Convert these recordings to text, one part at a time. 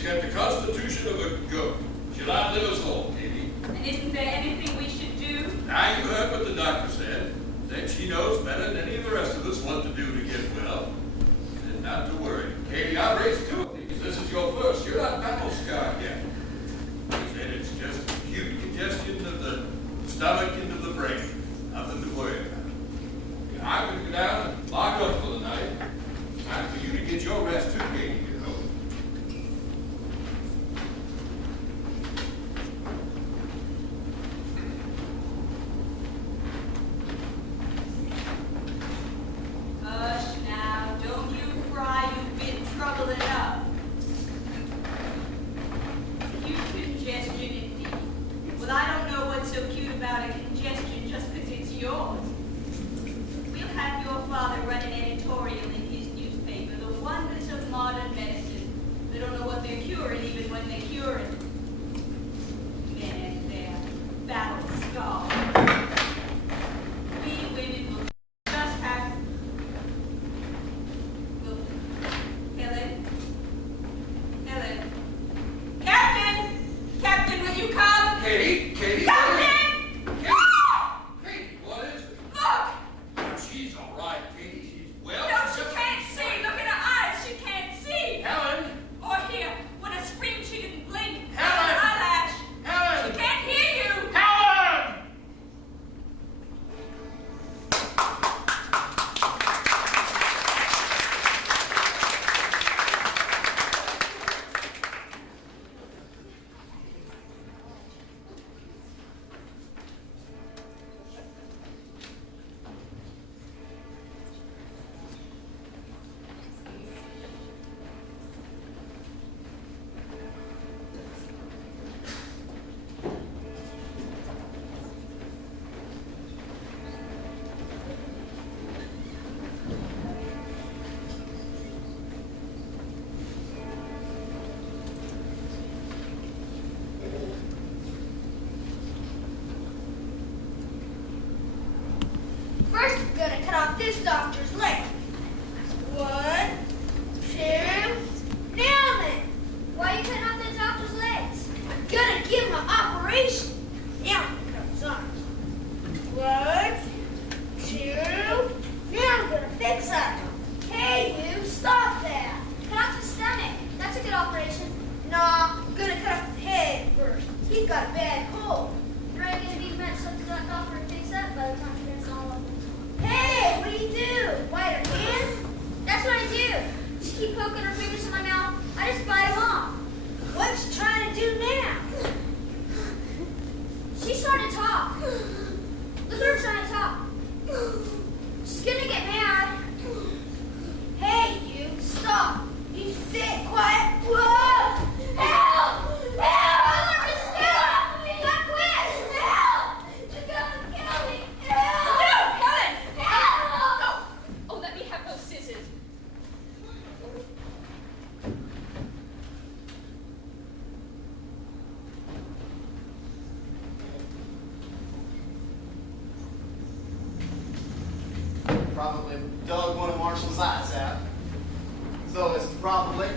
She's got the constitution of a goat. She'll outlive us all, Katie. And isn't there anything we should do? Now you heard what the doctor said. That she knows better than any of the rest of us what to do to get well. And not to worry. Katie, I've raised two of these. This is your first. You're not battle scarred yet. He said it's just acute congestion of the stomach into the brain. Nothing to worry about. I'm going to go down and lock up for the night. Time for you to get your rest too, Katie, you know. Hush now, don't you cry, you've been trouble enough. Acute congestion indeed. Well, I don't know what's so cute about a congestion just because it's yours. We'll have your father run an editorial in his newspaper, The Wonders of Modern Medicine. They don't know what they're curing even when they cure it. Men and their battle scars. We women will just have... Will... Helen? Helen? Captain! Captain, will you come? Katie! Katie! Captain! Katie, what is it? Look! She's all right, Katie. She's well. No, She's she just- can't see. Look at her eyes. She can't see. Helen! Or here, when I screamed, she didn't blink. Helen! An eyelash. Helen! She can't hear you. Helen! First, we're gonna cut off this doctor's leg. 1, 2, nailed it! Why are you cutting off that doctor's legs? I'm gonna give him an operation. Now I'm gonna cut his arms. 1, 2, now I'm gonna fix that. Hey, you, stop that. Cut off his stomach. That's a good operation. No, I'm gonna cut off his head first. He's got a bad cold. You reckon it'd be meant something like doctor to fix that by the time he gets all over? Hey, what do you do? Bite her hand? That's what I do. Just keep poking her fingers in my mouth. I just bite them off. What's she trying to do now? She's starting to talk. Look at her trying to talk. She's gonna get mad. Hey, you, stop. You sit quiet. Whoa! Help! Help! Help! Not quit! Help! She's gonna kill me! Help! No, Helen! Help! Oh, let me have those scissors. Probably dug one of Marshall's eyes out. So it's probably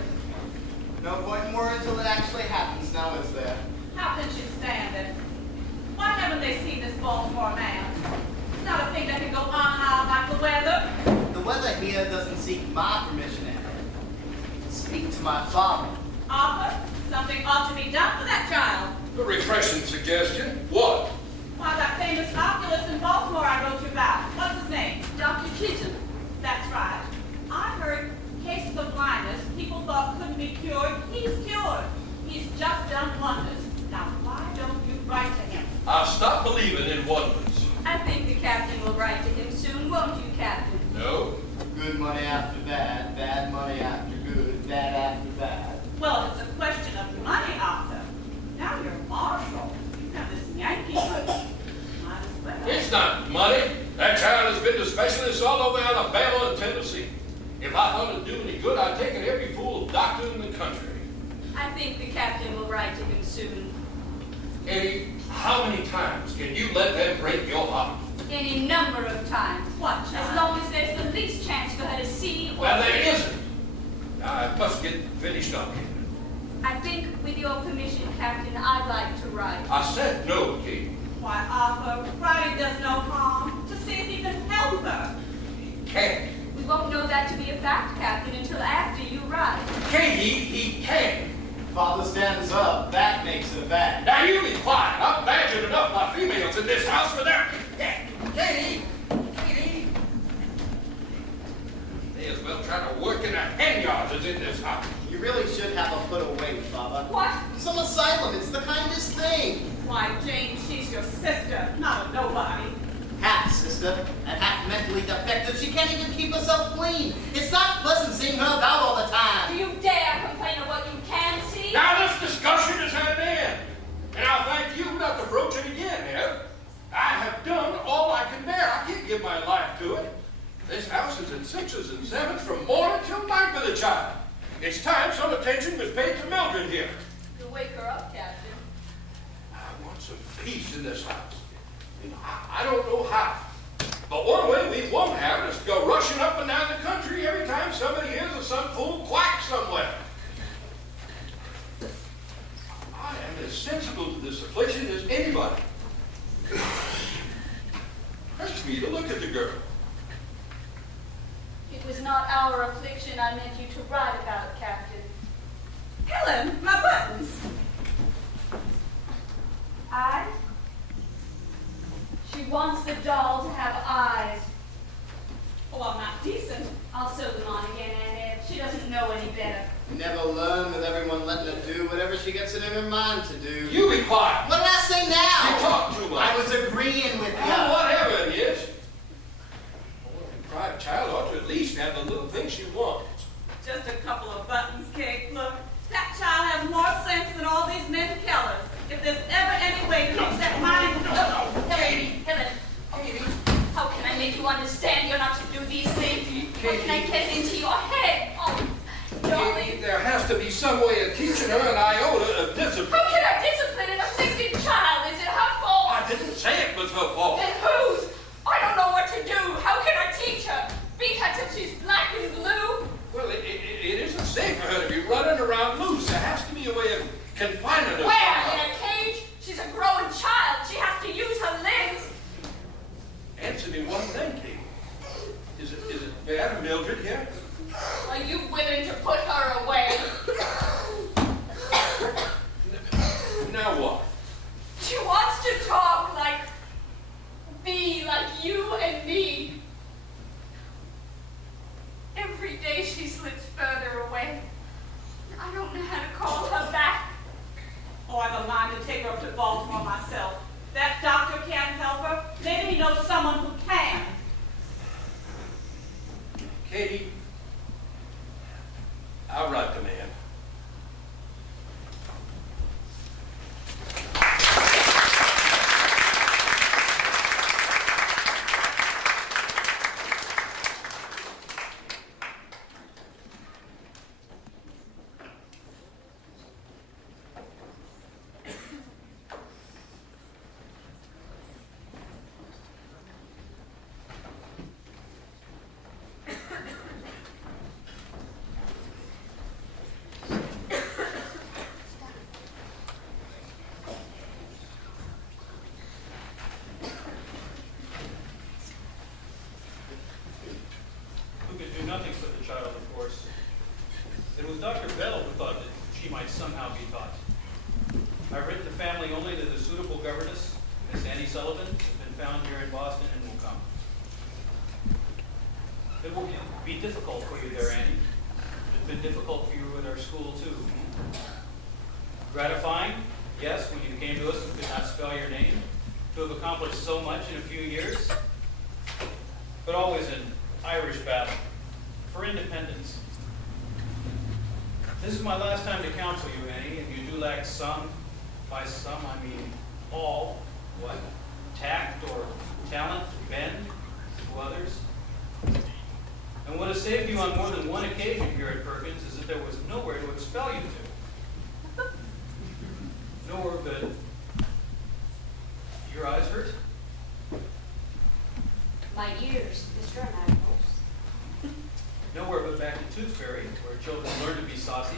no point in worrying until it actually happens now, is there? How can she stand it? Why haven't they seen this Baltimore man? It's not a thing that can go on now like the weather. The weather here doesn't seek my permission, Anna. Speak to my father. Arthur, something ought to be done for that child. A refreshing suggestion. What? Why, that famous oculist in Baltimore I wrote you about. What's his name? Dr. Chisholm. That's right. I heard cases of blindness people thought couldn't be cured. He's cured. He's just done wonders. Now, why don't you write to him? I'll stop believing in wonders. I think the captain will write to him soon, won't you, Captain? No. Good money after bad, bad money after good, bad after bad. Well, it's a question of money, Arthur. Now you're Marshall. You have this Yankee money. Might as well. It's not money. That child has been to specialists all over Alabama and Tennessee. If I thought it'd do any good, I'd take it every fool doctor in the country. I think the captain will write to him soon. Eddie, how many times can you let them break your heart? Any number of times. What, child? As long as there's the least chance for her to see or Well, there hear. isn't. Now, I must get finished up here. I think, with your permission, Captain, I'd like to write. I said no, Katie. Why, Arthur, writing does no harm. To see if you can help her. He can't. We won't know that to be a fact, Captain, until after you write. Katie, he can't. Father stands up. That makes it a fact. Now you be quiet. I've badgered enough my females in this house for their... Katie! Katie! They as well try to work in the hen yards as in this house. You really should have her put away, Father. What? Some asylum. It's the kindest thing. Why, Jane, she's your sister, not a nobody. Half sister and half mentally defective. She can't even keep herself clean. It's not pleasant seeing her about all the Do time. you dare complain of what you can see? Now this discussion is at an end. And I'll thank you not to broach it again, Ned. I have done all I can bear. I can't give my life to it. This house is in 6s and 7s from morning till night with a child. It's time some attention was paid to Mildred here. To wake her up, Captain. I want some peace in this house. You know, I don't know how. But one way we won't have it is to go rushing up and down the country every time somebody hears of some fool quack somewhere. I am as sensible to this affliction as anybody. Hurts me to look at the girl. It was not our affliction I meant you to write about, Captain. Helen, my buttons. Eyes? She wants the doll to have eyes. Oh, I'm not decent. I'll sew them on again, Aunt Ed. She doesn't know any better. Never learn with everyone letting her do whatever she gets it in her mind to do. You be quiet. What did I say now? You talk too much. I was agreeing with Well, you. whatever it is. A private child ought to at least have the little things she wants. Just a couple of buttons, Kate. Look, that child has more sense than all these men Kellers. If there's ever any way to fix that mind... Helen, how can I make you understand you're not to do these things? How can I get it into your head? Oh, darling. There has to be some way of teaching her an iota of discipline. How can I discipline an afflicted child? Is it her fault? I didn't say it was her fault. Then whose? I don't know what to do. How can I teach her? Beat her till she's black and blue? Well, it isn't safe for her to be running around loose. There has to be a way of confining her. Where? In a cage? She's a growing child. She has to use her limbs. Answer me one thing, Kate. Is it bad, Mildred here? Are you willing to put her away? Now what? She wants to talk like you and me. Every day she slips further away. I don't know how to call her back. Oh, I have a mind to take her up to Baltimore myself. That doctor can't help her. Maybe he knows someone who can. Katie, I'll write the man. Who could do nothing for the child, of course. It was Dr. Bell who thought that she might somehow be taught. I've written the family only that a suitable governess, Miss Annie Sullivan, has been found here in Boston and will come. It will be difficult for you there, Annie. It's been difficult for you at our school, too. Gratifying, yes, when you came to us and could not spell your name, to have accomplished so much in a few years, but always an Irish battle for independence. This is my last time to counsel you, Annie, and you do lack some, by some I mean all, what? Tact or talent to bend to others. And what has saved you on more than one occasion here at Perkins is that there was nowhere to expel you to. Nowhere but your eyes hurt. My ears, Mr. Admirals. Nowhere but back to Tooth Fairy, where children learn to be saucy.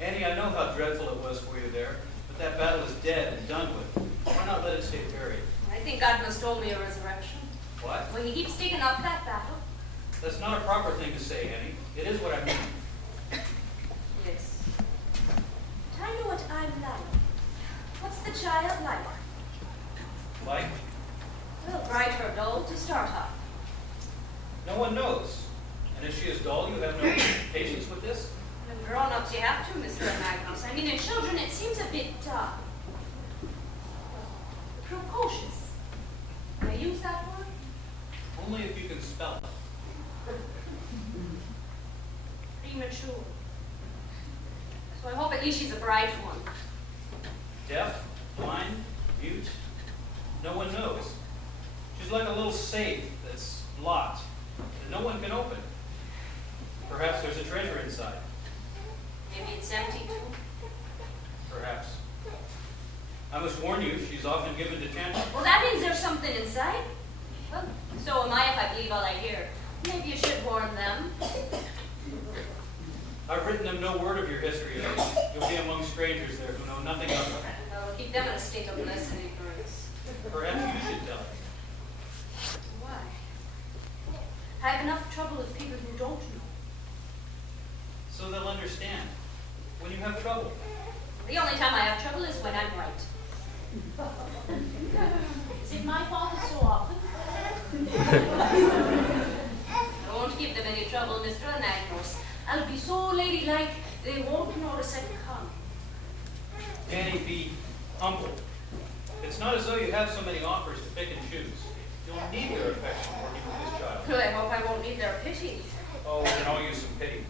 Annie, I know how dreadful it was for you there, but that battle is dead and done with. Why not let it stay buried? I think God must owe me a resurrection. What? When he keeps digging up that battle. That's not a proper thing to say, Annie. It is what I mean. Yes. But I know what I'm like. What's the child like? Like? Well, bright or dull to start off. No one knows. And if she is dull, you have no patience with this? In grown-ups, you have to, Mr. Magnus. I mean, in children, it seems a bit, precocious. Can I use that word? Only if you can spell it. Premature. So I hope at least she's a bright one. Deaf, blind, mute, no one knows. She's like a little safe that's locked, that no one can open. Perhaps there's a treasure inside. Maybe it's empty, too. Perhaps. I must warn you, she's often given to tantrum. Well, that means there's something inside. Well, so am I if I believe all I hear. Maybe you should warn them. I've written them no word of your history. You'll be among strangers there who know nothing of it. Well, we'll keep them in a state of blessed ignorance. Perhaps you should tell her. Why? I have enough trouble with people who don't know. So they'll understand. When you have trouble. The only time I have trouble is when I'm right. Is it my fault so often? I won't give them any trouble, Mr. Anagnos. I'll be so ladylike, they won't notice I've come. Annie, be humble. It's not as though you have so many offers to pick and choose. You'll need their affection working with this child. Well, I hope I won't need their pity. Oh, we can all use some pity.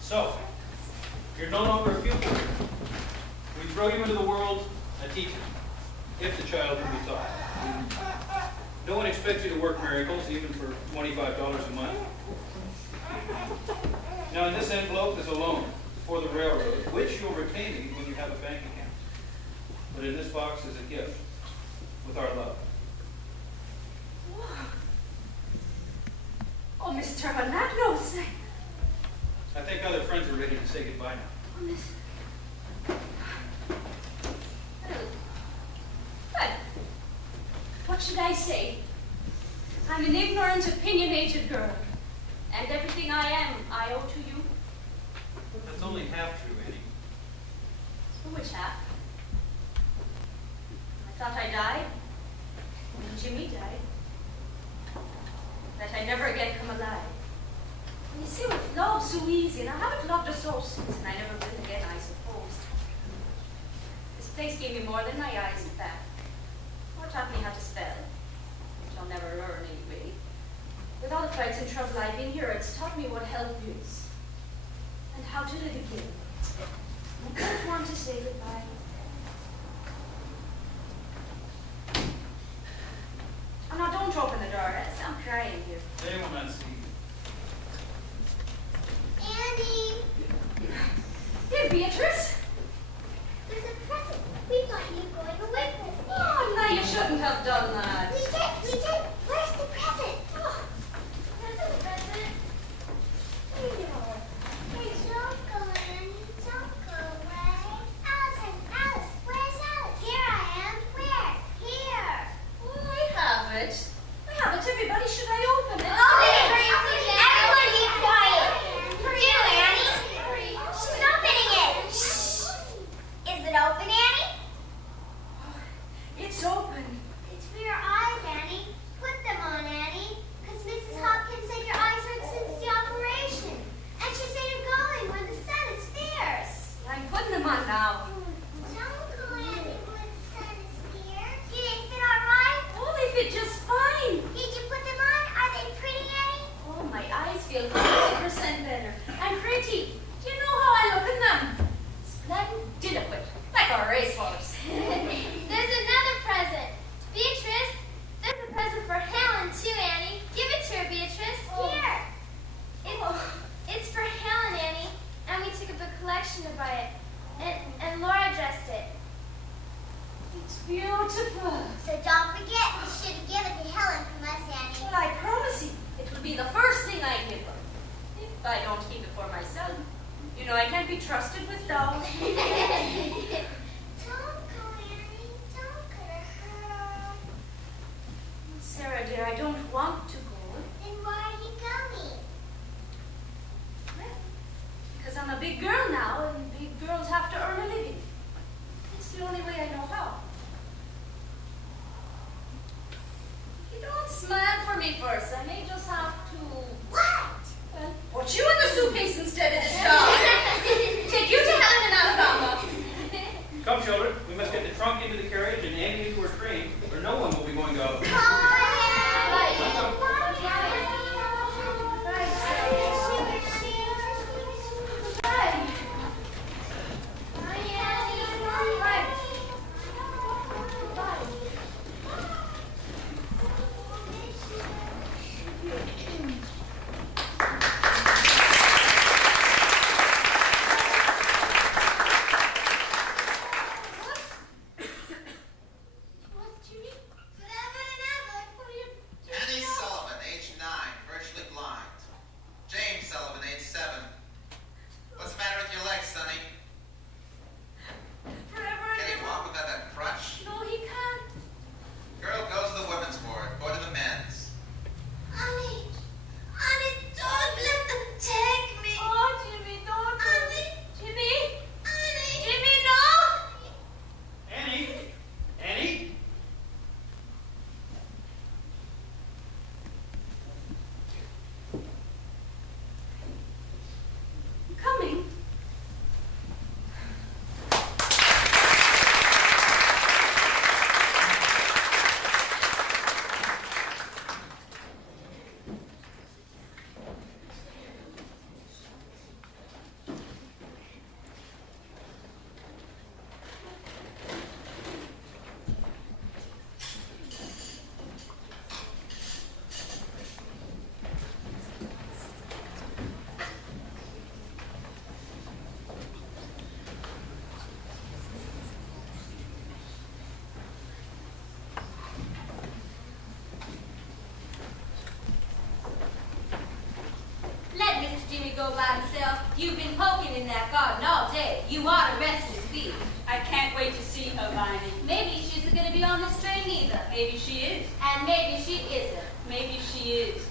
So, you're no longer a pupil. We throw you into the world a teacher, if the child can be taught. No one expects you to work miracles, even for $25 a month. Now, in this envelope is a loan for the railroad, which you'll repay me when you have a bank account. But in this box is a gift with our love. Oh, Mr. Anagnos. I think other friends are ready to say goodbye now. Oh, Miss. Well, what should I say? I'm an ignorant, opinionated girl. And everything I am, I owe to you. That's only half true, Annie. Which half? I thought I died. When Jimmy died. That I'd never again come alive. And you see, with love so easy, and I haven't loved her so since, and I never will again, I suppose. This place gave me more than my eyes and back. Or taught me how to spell, which I'll never learn anyway. With all the fights and trouble I've been here, it's taught me what help is. And how to live again. I don't want to say goodbye. Oh, now don't open the door. I'm crying here. They will not see you. Annie, Here, Beatrice. there's a present. We thought you were going away with me. Oh, no, you shouldn't have done that. We did. Where's the present? Oh, there's a present. Hey, don't go, Annie. Don't go away. Alice, where's Alice? Here I am. Where? Here. Oh, I have it. I have it. Everybody, should I open it? Everyone be quiet. Do, Annie. She's opening it. Shh. Is it open, Annie? It's open. It's for your eyes, Annie. Put them on, Annie. Because Mrs. Hopkins said your eyes hurt since the operation. And she said you're going when the sun is fierce. I'm putting them on now. Don't go, Annie, when the sun is fierce. Do they fit all right? Oh, they fit just fine. Did you put them on? Are they pretty, Annie? Oh, my eyes feel 100% better. And pretty. Do you know how I look in them? Splendiloquent. Like a racehorse. There's another present. Beatrice, there's a present for Helen, too, Annie. Give it to her, Beatrice. Oh. Here. It's for Helen, Annie. And we took up a collection to buy it. And Laura dressed it. It's beautiful. So don't forget, we should give it to Helen from us, Annie. Well, I promise you, it will be the first thing I give her. If I don't keep it for myself. You know I can't be trusted with those. Don't go, Annie. Don't go. Sarah, dear, I don't want to go. Then why are you going? Well, because I'm a big girl now, and big girls have to earn a living. It's the only way I know how. You don't smile for me first. I may just have to... What? Well, put you in the suitcase instead of this dog. Take you to Helen in Alabama. Come, children. We must get the trunk into the carriage and Annie into her train, or no one will be going to go. Annie Sullivan, age 9, virtually blind. James Sullivan, age 7. What's the matter with your legs, Sonny? Forever Can and he walk without that crutch? No, he can't. Girl, go to the women's ward. Go to the men's. Honey, don't let them take me. Oh, Jimmy, don't. Honey, Jimmy. honey. Jimmy, no. Annie? Annie? I'm coming. Let Mr. Jimmy go by himself. You've been poking in that garden all day. You ought to rest his feet. I can't wait to see her, Viney. Maybe she's going to be on this train either. Maybe she is. And maybe she isn't. Maybe she is.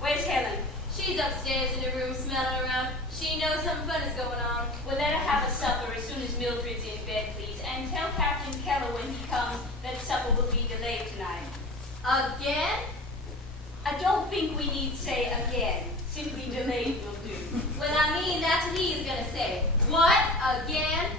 Where's Helen? She's upstairs in her room smelling around. She knows something fun is going on. We'll let her have a supper as soon as Mildred's in bed, please. And tell Captain Keller when he comes that supper will be delayed tonight. Again? I don't think we need say again. Simply delayed will do. Well, I mean, that's what he's going to say. What? Again?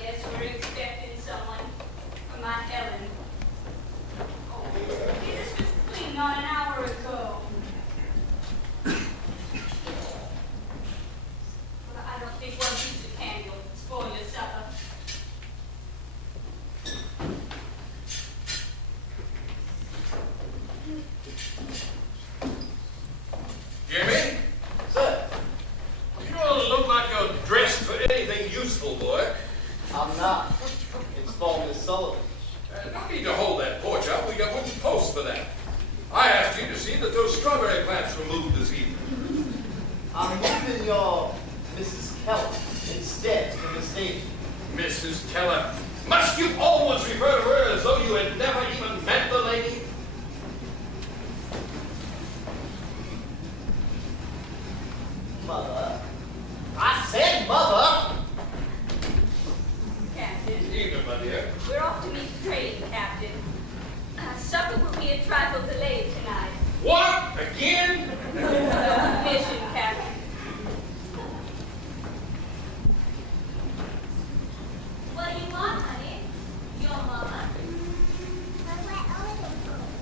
Yes, we're expecting someone. My Helen. Oh, this was clean not an hour ago. Well, I don't think one piece of candy will spoil your supper. Jimmy, Sir, you don't look like you're dressed for anything useful, boy. I'm not. It's for Miss Sullivan. No need to hold that porch up. We got wooden posts for that. I asked you to see that those strawberry plants were moved this evening. I'm moving your Mrs. Keller instead to the station. Mrs. Keller, must you always refer to her as though you had never even met the lady? Mother. I said mother! Captain, Evening, my dear. we're off to meet the train, Captain. Supper will be a trifle delayed tonight. What? Again? Mission, Captain. What do you want, honey? Your mama?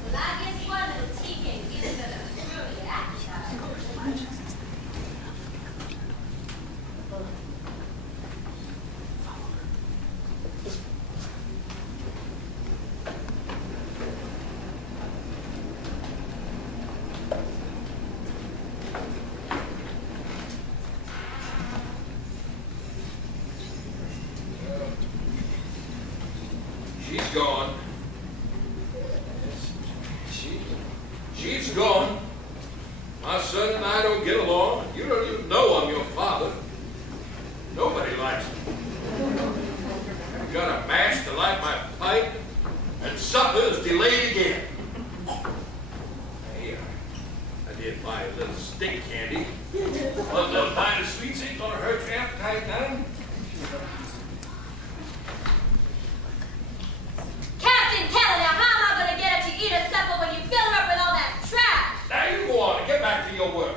Well, I guess one little tea cake isn't going to ruin your appetite. My son and I don't get along. You don't even know I'm your father. Nobody likes me. I've got a match to light my pipe, and supper is delayed again. Hey, I did buy a little stick candy. One little pint of sweets ain't gonna hurt your appetite none. Captain Keller, now how am I going to get her to eat her supper when you fill her up with all that trash? Now you go on and get back to your work.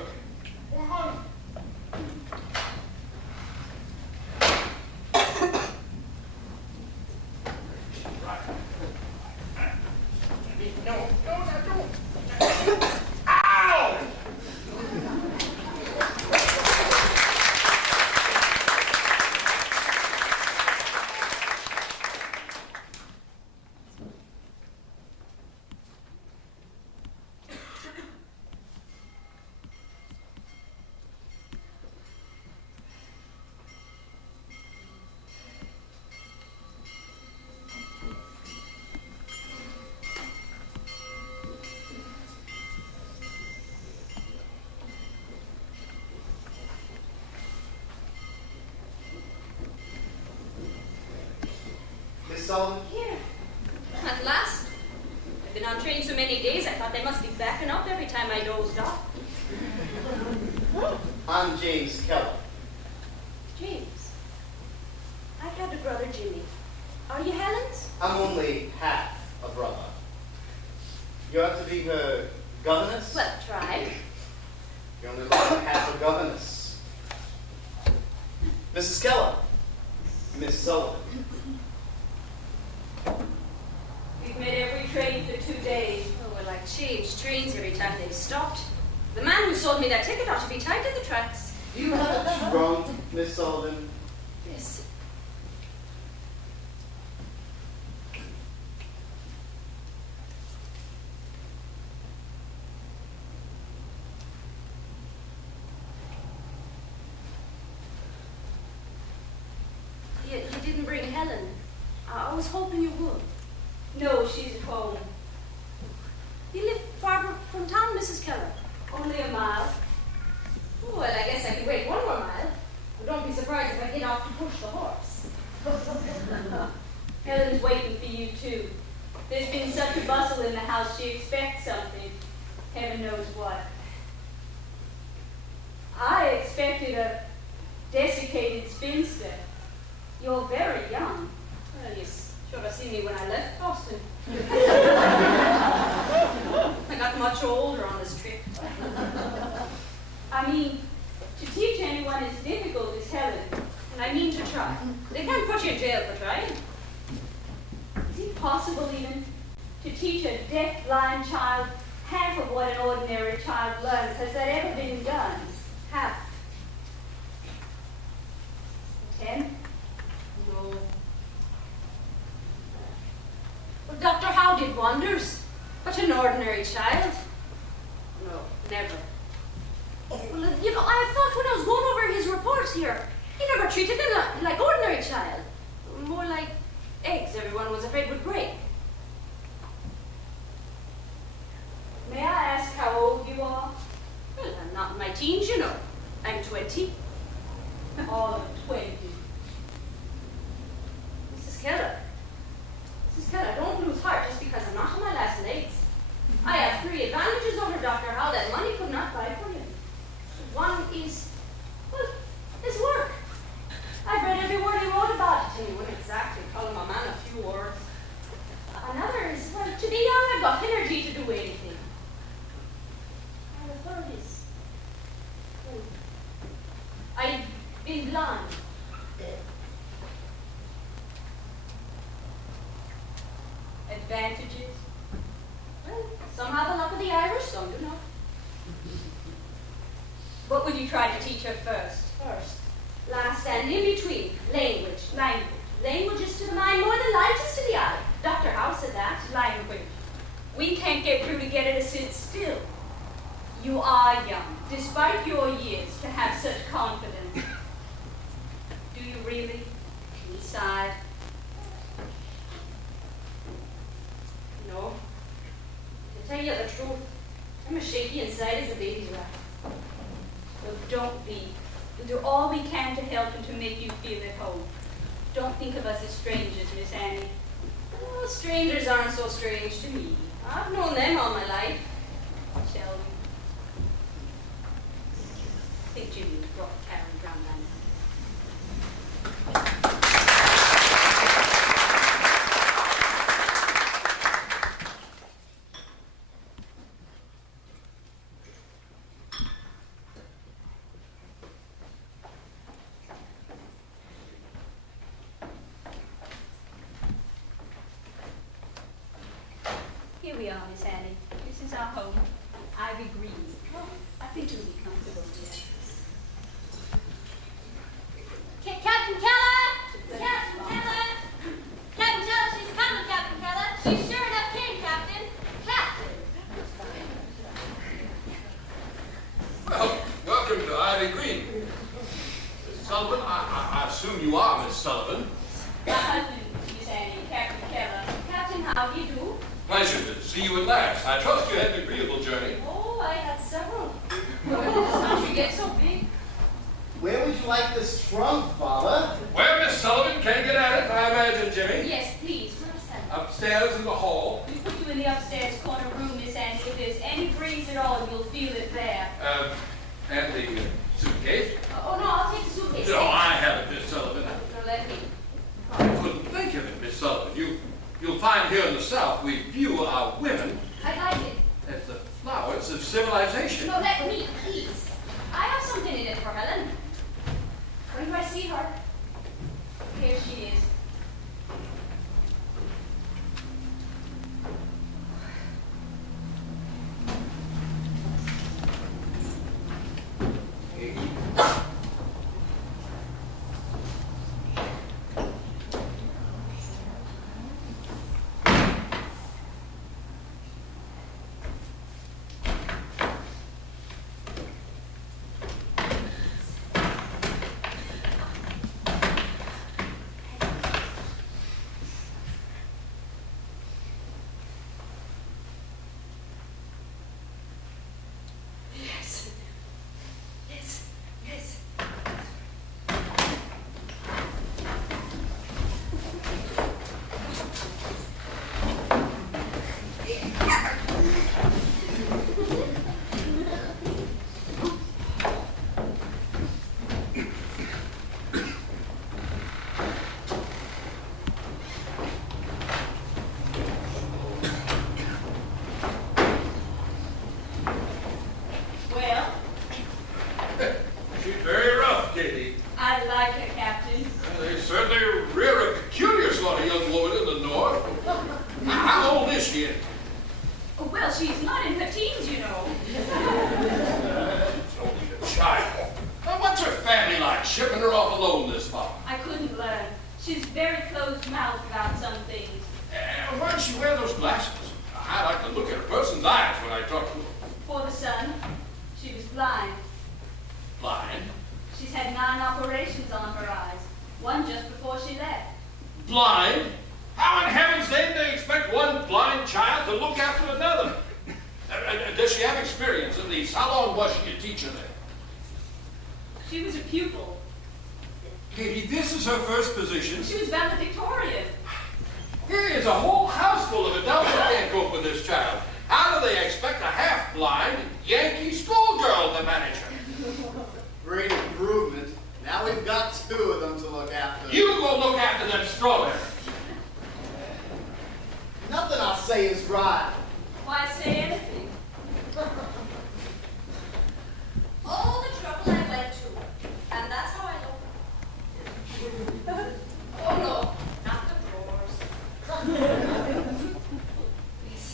Miss Sullivan? Here. At last. I've been on train so many days, I thought they must be backing up every time I dozed off. I'm James Keller. James. I had a brother, Jimmy. Are you Helen's? I'm only half a brother. You have to be her governess? Well, try. You're only like half a governess. Mrs. Keller. Miss Sullivan. We've made every train for 2 days. Oh, well, I change trains every time they've stopped. The man who sold me that ticket ought to be tied to the tracks. Do you have a trunk, Miss Sullivan? Yes. You didn't bring Helen. I was hoping you would. No, she's at home. You live far from town, Mrs. Keller. Only a mile. Oh, well, I guess I could wait 1 more mile. But don't be surprised if I get off to push the horse. Helen's waiting for you, too. There's been such a bustle in the house, she expects something. Heaven knows what. I expected a desiccated spinster. You're very young. Well, you should have seen me when I left Boston. I got much older on this trip. I mean, to teach anyone as difficult as Helen. And I mean to try. They can't put you in jail for trying. Is it possible even to teach a deaf-blind child half of what an ordinary child learns? Has that ever been done? Half. 10? No. Well, Dr. Howe did wonders. But an ordinary child? No, never. Well, you know, I thought when I was going over his reports here, he never treated them like ordinary child. More like eggs everyone was afraid would break. May I ask how old you are? Well, I'm not in my teens, you know. I'm 20. All of 20. Mrs. Keller. Mrs. Keller, don't lose heart just because I'm not on my last legs. I have 3 advantages over Dr. Howe that money could not buy for you. One is, well, his work. I've read every word he wrote about it, and he wouldn't exactly call him a man of few words. Another is, well, to be young, I've got energy to do anything. And the third is, well, I've been blind. Advantages? Well, some have the luck of the Irish, some do not. What would you try to teach her first? First, last, and in between, language. Language. Language is to the mind more than light is to the eye. Dr. Howe said that. Language. We can't get through to get her to sit still. You are young, despite your years, to have such confidence. Do you really? He sighed. No. To tell you the truth, I'm as shaky inside as a baby's rat. don't be. We'll do all we can to help and to make you feel at home. Don't think of us as strangers, Miss Annie. Oh, strangers aren't so strange to me. I've known them all my life. Shall we? I think Jimmy brought Karen round that. Here we are, Miss Annie. This is our home, Ivy Green. I think you'll be comfortable here. Captain Keller! Captain Keller! Captain Keller, she's coming, Captain Keller. She sure enough came, Captain. Captain! Well, welcome to Ivy Green. Miss Sullivan, I assume you are Miss Sullivan. My husband, Miss Annie, Captain Keller. Captain, how do you do? Pleasure to see you at last. I trust you had an agreeable journey. Oh, I had several. How did you get so big? Where would you like this trunk, Father? Well, Miss Sullivan can't get at it, I imagine, Jimmy. Yes, please. Where's that? Upstairs in the hall. We put you in the upstairs corner room, Miss Annie. If there's any breeze at all, you'll feel it there. And the suitcase. Oh, no, I'll take the suitcase. No, I have it, Miss Sullivan. No, let me. I couldn't think of it, Miss Sullivan. You'll find here in the South we view our women I like it. as the flowers of civilization. No, let me, please. I have something in it for Helen. When do I see her? Here she is. Yes. Yes. Yes. Well, She's very rough, Katie. I like her, Captain. They certainly rear a peculiar sort of young woman in the North. How old is she? Well, she's not in her teens, you know. She's only a child. Now, what's her family like, shipping her off alone this far? I couldn't learn. She's very closed-mouthed about some things. Why does she wear those glasses? I like to look at a person's eyes when I talk to her. For the son, she was blind. Blind? She's had 9 operations on her eyes. One just before she left. Blind? How in heaven's name do they expect one blind child to look after another? Does she have experience at least? How long was she a teacher there? She was a pupil. Katie, this is her first position. She was valedictorian. Here is a whole house full of adults that can't cope with this child. How do they expect a half-blind Yankee schoolgirl to manage her? Great improvement. Now we've got 2 of them to look after. You go look after them strawberries. Nothing I say is right. Why say anything? All the trouble I went to. And that's how I look. Oh, no. Not the drawers. Yes.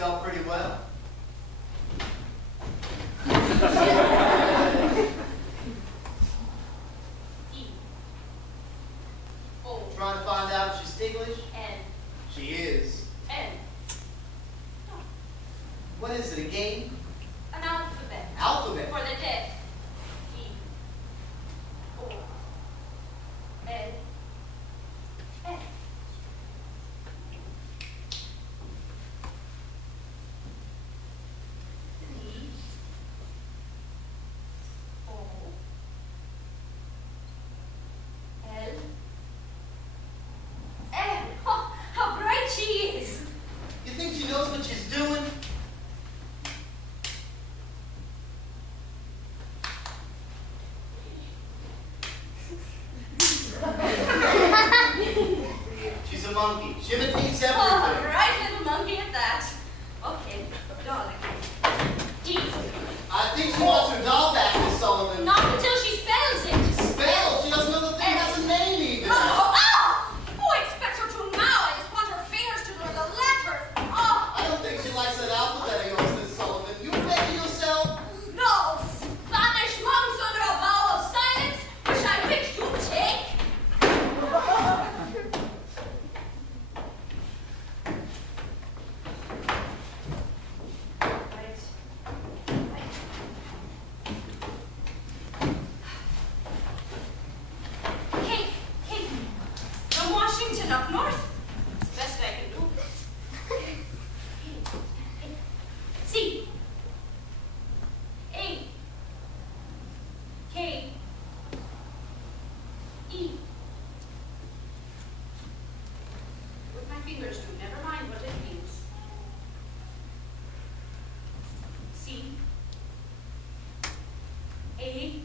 spell pretty well. D-O-N. Trying to find out if she's ticklish? She is. N. What is it, a game? An alphabet. Alphabet. For the deaf. D-O-N. N. L. N. Oh, how bright she is! You think she knows what she's doing? She's a monkey. She imitates everything. Oh, right little monkey at that. Okay, darling. D. I think she wants her doll back, Miss Sullivan. Not until she spells it. Spell! She doesn't know the thing has a name even. Oh, oh! Who expects her to now? I just want her fingers to learn the letters. Oh, I don't think she likes that alphabet of yours, Miss Sullivan. You ready yourself? no! Spanish monks under a vow of silence, which I wish you'd take. Kate, Kate, from Washington up north. It's the best I can do. C. A. K. E. What my fingers do, never mind what it means. C. A.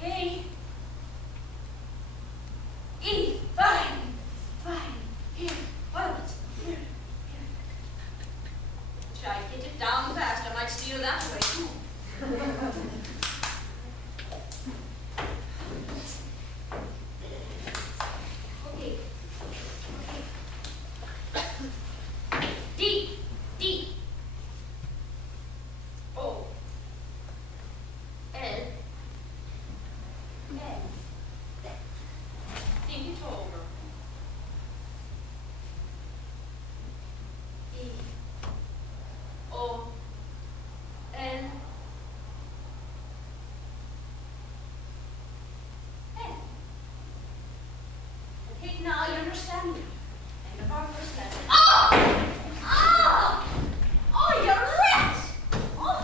K. E. Fine. Fine. Here. Hold it. Here. Try to get it down fast. I might steal that way too. Okay. D. D. O. L. N. Think it over. D. O. L. N. Okay, now you understand me. End of our first lesson. Oh! Oh! Oh, you're rat! Oh,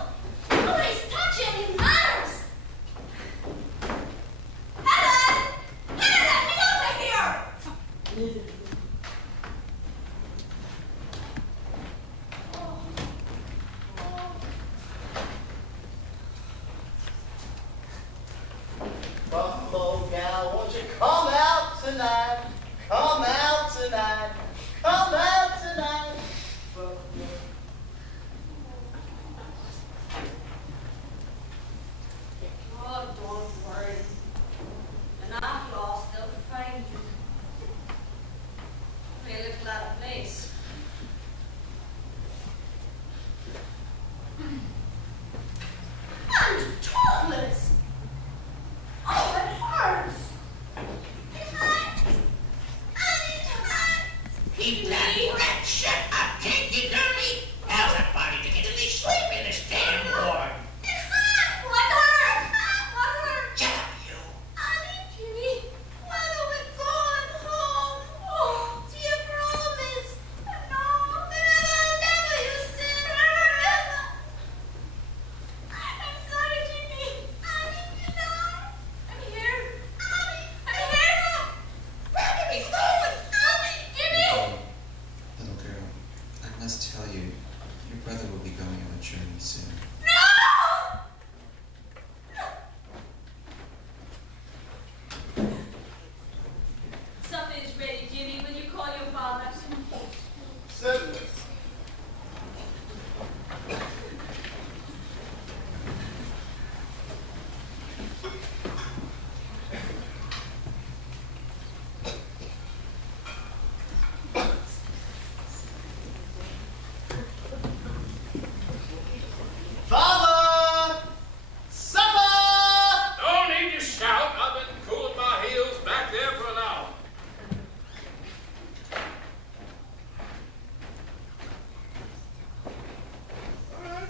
nobody's touching matters! Helen! Helen, get over here! Oh. Oh. Buffalo gal, won't you come out tonight? Come out tonight.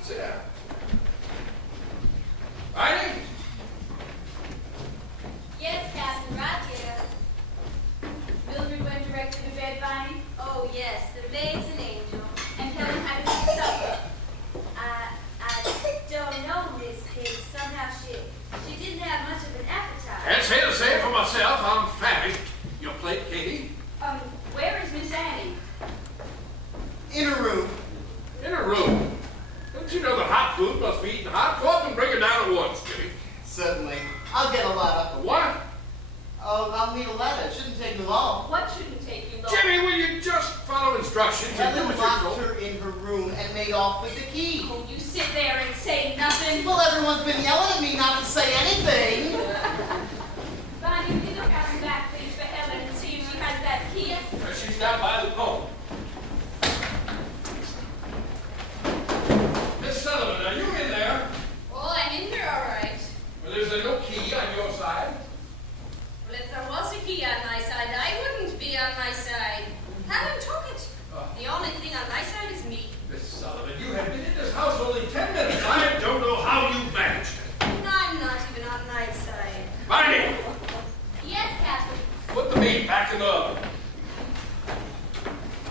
Sit down. Riley? Yes, Captain, right here. Mildred went directly to bed, Viney? Oh, yes, the maid's an angel. And Helen had a good supper. I don't know, Miss Hicks. Somehow she didn't have much of an appetite. Can't say the same for myself. I'm famished. Your plate, Katie? Where is Miss Annie? In her room. In her room. Don't you know that hot food must be eaten hot? Go up and bring it down at once, Jimmy. Certainly. I'll get a ladder. What? I'll need a ladder. It shouldn't take me long. What shouldn't take you long? Jimmy, will you just follow instructions and do Helen what you're locked told? her in her room and made off with the key. Oh, you sit there and say nothing. Well, everyone's been yelling at me not to say anything. Bonnie, will you look out the back, please, for Helen and see if she has that key? She's down by the phone. Miss Sullivan, are you in there? Oh, I'm in here all right. Well, there's no key on your side. Well, if there was a key on my side, I wouldn't be on my side. Helen took it. The only thing on my side is me. Miss Sullivan, you have been in this house only 10 minutes. I don't know how you managed it. And I'm not even on my side. Miney, Yes, Captain. put the meat back in the oven.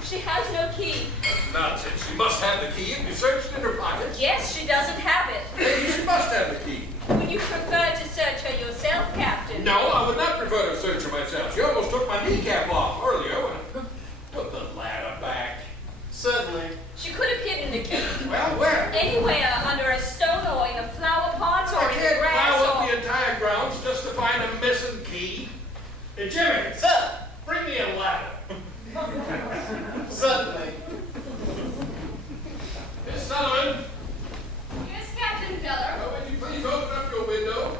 She has no key. Nonsense. She must have the key. If you searched in her pockets, Yes, she doesn't have it. maybe she must have the key. Would you prefer to search her yourself, Captain? No, I would not prefer to search her myself. She almost took my kneecap off earlier when I put the ladder back. Certainly. She could have hidden the key. Well, where? Anywhere under a stone or in a flower pot or I in the can't grass plow up or... the entire grounds just to find a missing key. Hey, Jimmy, Sir. bring me a ladder. Certainly. Miss Sullivan, Yes, Captain Keller. would you please open up your window?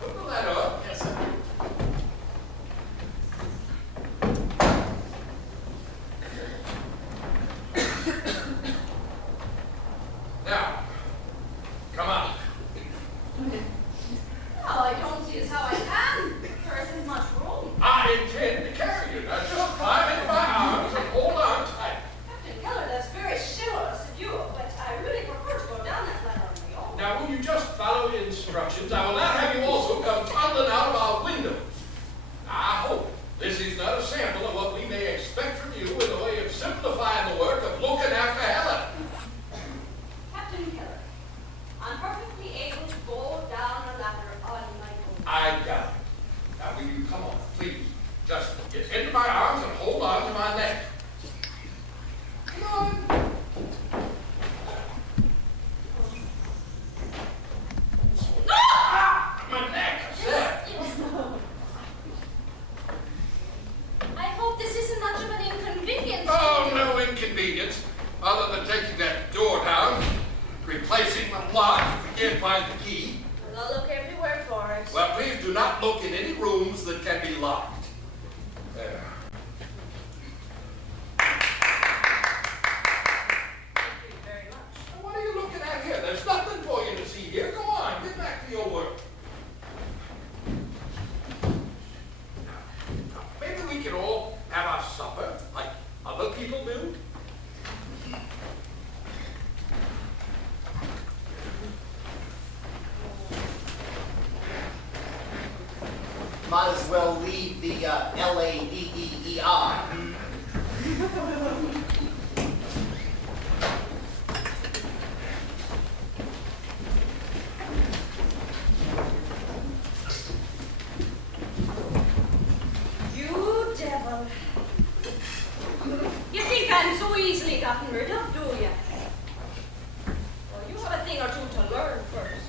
Put the ladder up. Yes, sir. Now, come on. Well, I don't see as how I can. There isn't much room. I intend to carry you. Now just climb into my arms and hold on tight. Captain Keller, that's very chivalrous of you, but I really prefer to go down that ladder on my own. Now, will you just follow the instructions? I will not have you also come toddling out of our window. I hope this is not a sample of what we may expect from you in the way of simplifying the work of looking after Helen. Captain Keller, I'm perfectly able to go down a ladder on my own. I got it. Now, will you come on, please? Just get into my arms and hold on to my neck. Come on. Ah! My neck, I said. I hope this isn't much of an inconvenience. Oh, no inconvenience, other than taking that door down, replacing the lock if we can't find the key. Well, I'll look everywhere for it. Well, please do not look in any rooms that can be locked. There. Thank you very much. Now, what are you looking at here? There's nothing for you to see here. Go on, get back to your work. Now, maybe we can all have our supper like other people do. Might as well leave the L-A-D-E-E-R. You devil. You think I'm so easily gotten rid of, do you? Well, you have a thing or two to learn first.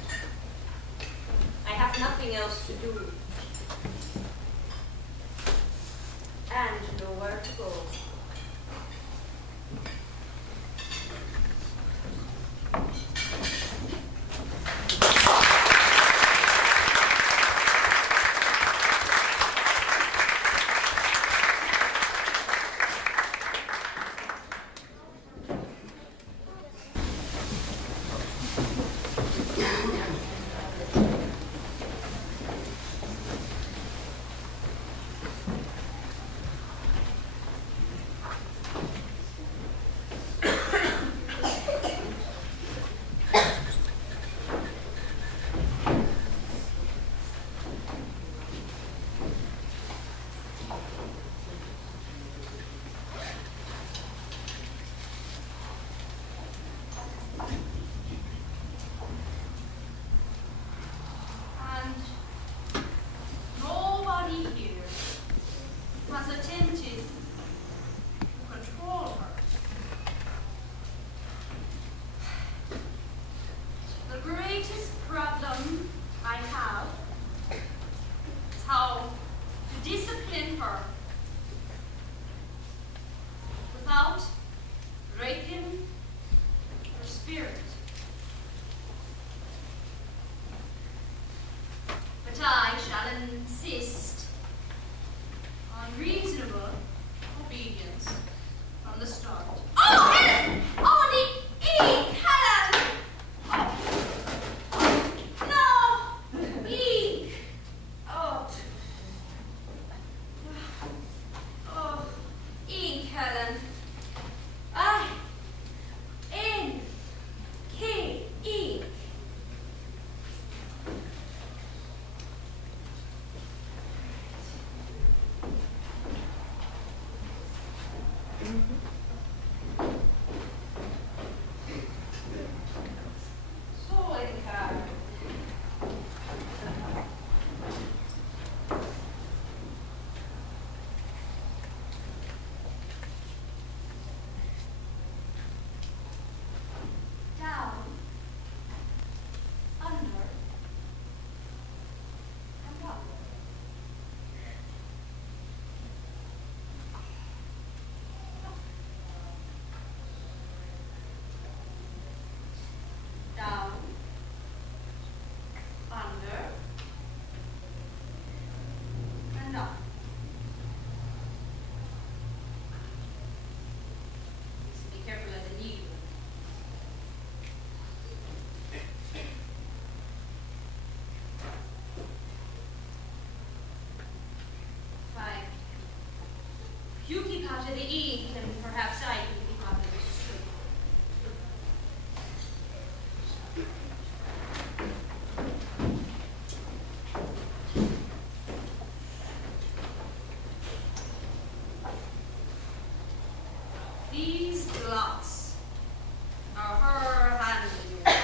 I have nothing else to do. And nowhere to go. You keep out of the eat, and perhaps I can keep out of the soup. These blots are her handiwork.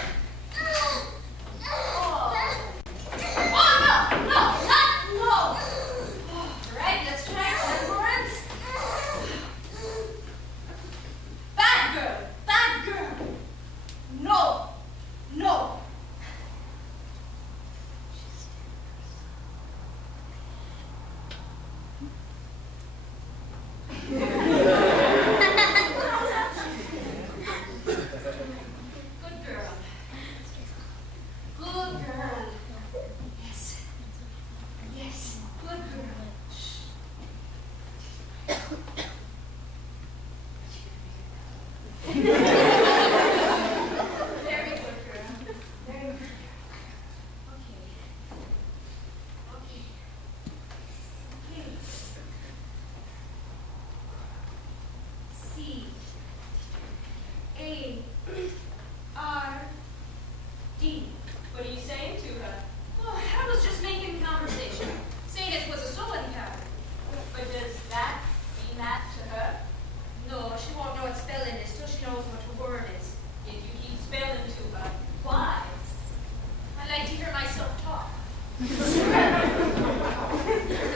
What are you saying to her? Oh, I was just making conversation, saying it was a sewing car. But does that mean that to her? No, she won't know what spelling is till she knows what a word is. If you keep spelling to her, why? I like to hear myself talk.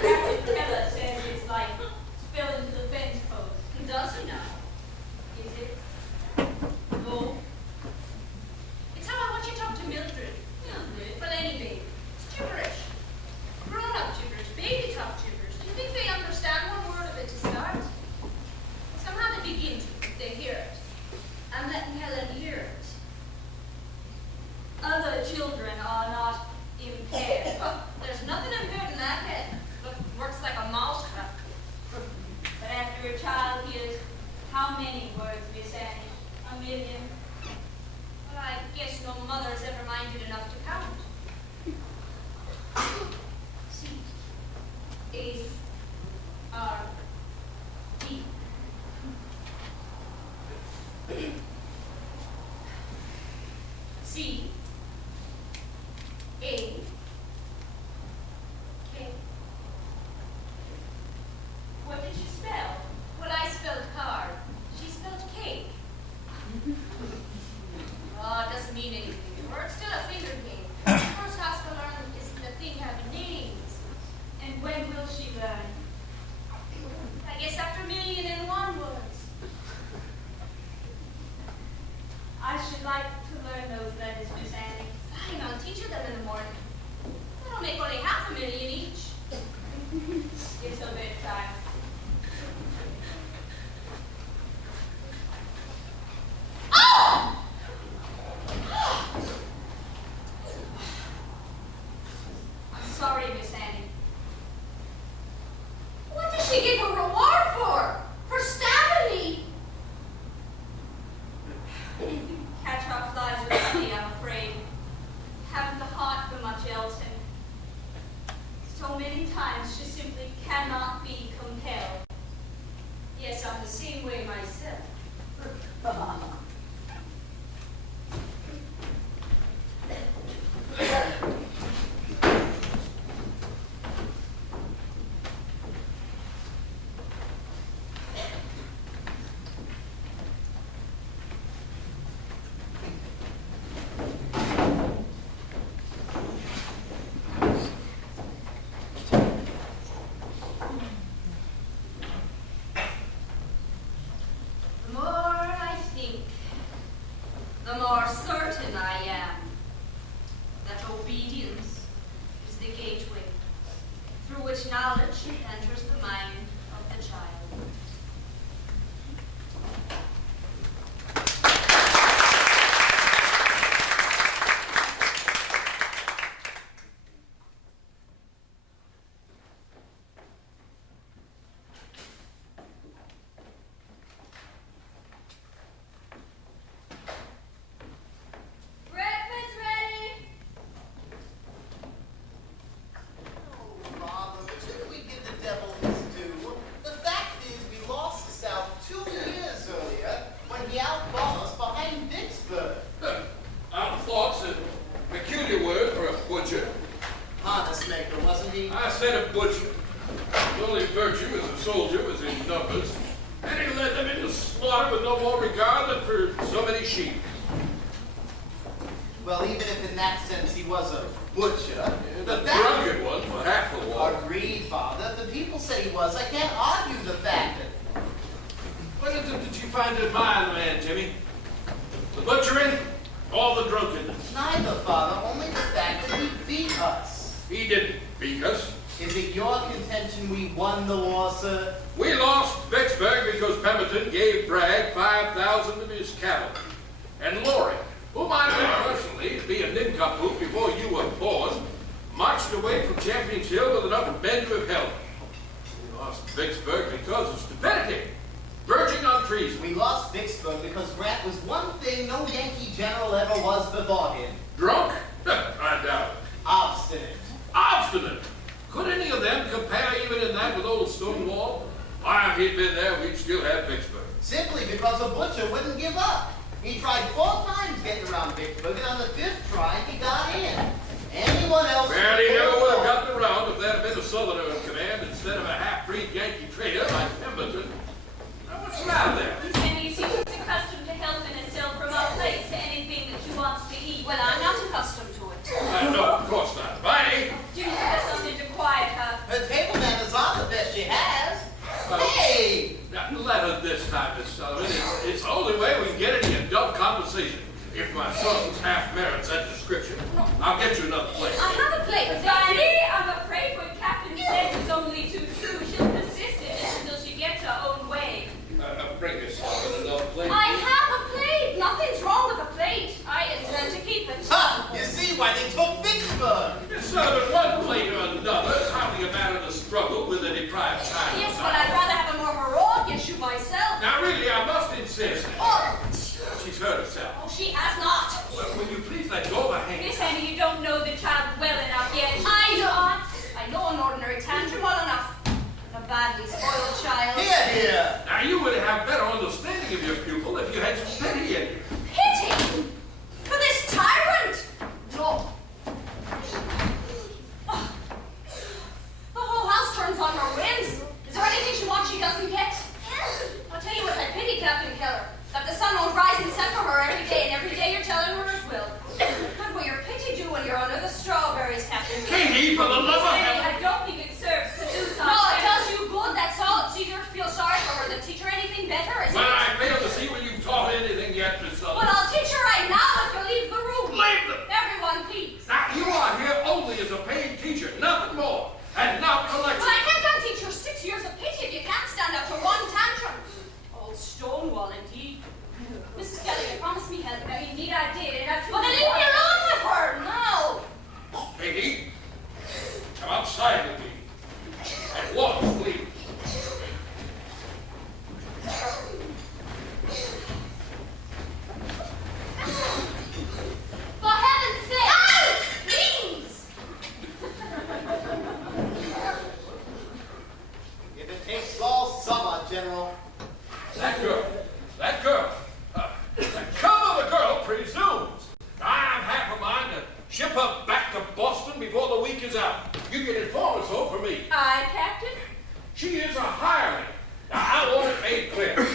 Captain Keller says it's like spelling to the fence post. Does he now? Is it? No. It's how I want you to talk to Mildred. Mildred? Well, any baby. It's gibberish. Grown-up gibberish. Baby talk gibberish. Do you think they understand one word of it to start? Somehow they begin to if they hear it. I'm letting Helen hear it. Other children are not impaired. Well, there's nothing impaired in that head. Look, works like a mouse trap. But after a child hears how many words, Miss Annie? 1,000,000? Well, I guess no mother's ever minded enough to count. C A R D. C A K. What did she spell? Well, I spelled card. She spelled cake. Oh, it doesn't mean anything to her. It's still a finger game. The first house to learn is the thing having names. And when will she learn? I guess after 1,000,000 which knowledge enters the mind of the child. Breakfast ready. Father, shouldn't we give the devil his due? The fact is, we lost the South 2 years earlier when he outfought us behind Vicksburg. Outfought's a peculiar word for a butcher. Harness maker, wasn't he? I said a butcher. The only virtue as a soldier was in numbers, and he led them into slaughter with no more regard than for so many sheep. Well, even if in that sense he was a butcher, The drunken one for half the war. Agreed, Father. If the people say he was, I can't argue the fact. What is it that you find to admire in the man, Jimmy? The butchering or the drunkenness? Neither, Father, only the fact that he beat us. He didn't beat us. Is it your contention we won the war, sir? We lost Vicksburg because Pemberton gave Bragg 5,000 of his cavalry. And Laurie, whom I knew personally to be a nincompoop before you were born, marched away from Champions Hill with enough men to have held it. We lost Vicksburg because of stupidity, verging on treason. We lost Vicksburg because Grant was one thing no Yankee general ever was before him. Drunk? I doubt it. Obstinate. Obstinate. Could any of them compare even in that with old Stonewall? Why, if he'd been there, we'd still have Vicksburg. Simply because a butcher wouldn't give up. He tried 4 times getting around Vicksburg, and on the 5th try, he got in. Anyone else... Well, he never would have gotten around if there had been a Southerner in command instead of a half-breed Yankee trader like Pemberton. Now, what's the matter there? Penny seems accustomed to helping herself from our place to anything that she wants to eat. Well, I'm not accustomed to it. No, of course not. Bye. Do you have something to quiet her? Her table manners are the best she has. Hey! Now, let her this time, Miss Sullivan. It's the only way we can get any adult conversation. If my son's half merits that description, I'll get you another place. I have a plate. Daddy, I'm afraid what Captain said was only too true. She'll persist in it until she gets her own way. Bring this Sullivan another plate. I have a plate. Nothing's wrong with a plate. I intend to keep it. Ha! You see why they took Vicksburg. Miss Sullivan, one plate or another is hardly a matter to struggle with a deprived child. Yes, but I'd rather have a more heroic issue myself. Now, really, I must insist. Oh, She's hurt herself. oh, she has not. Well, will you please let go of her hand? Miss Henny, you don't know the child well enough yet. I know an ordinary tantrum well enough. A badly spoiled child. Here, here. Now, you would have better understanding of your pupil if you had some pity in you. Pity for this tyrant. No. Oh. The whole house turns on her whims. Is there anything she wants she doesn't get? I'll tell you what I pity, Captain Keller. That the sun won't rise and set for her every day, and every day you're telling her it will. What will your pity do when you're under the strawberries, Captain Keller? Katie, for the love of Henny, heaven! I don't think it serves to do something. No, it does you good, that's all. It's easier to feel sorry for her than teach her anything better, isn't Well, it? I fail to see when you've taught anything yet, Miss Well, Sullivan. I'll teach her right now if you leave the room. Leave them! Everyone, please. Now, you are here only as a paid teacher, nothing more. And not collecting. Well, I can't unteach her 6 years of pity if you can't stand up to one tantrum. Old Stonewall, indeed. Mrs. Kelly, you promised me help. Indeed I did, and I've Well, then leave me alone with her now. Katie, come outside with me. At once, please. For heaven's sake! No! Please! If it takes all summer, General. That girl. The come of a girl presumes. I'm half a mind to ship her back to Boston before the week is out. You can inform her so for me. I, Captain? She is a hireling. Now, I want it made clear.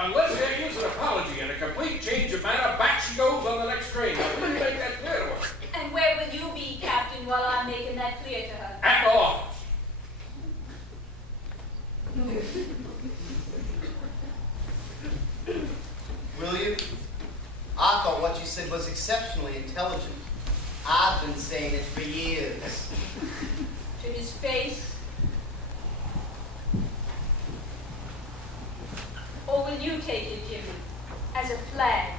Unless there is an apology and a complete change of manner, back she goes on the next train. Now, will you make that clear to her? And where will you be, Captain, while I'm making that clear to her? At the office. Will you? I thought what you said was exceptionally intelligent. I've been saying it for years. To his face, take it, Jimmy, as a flag.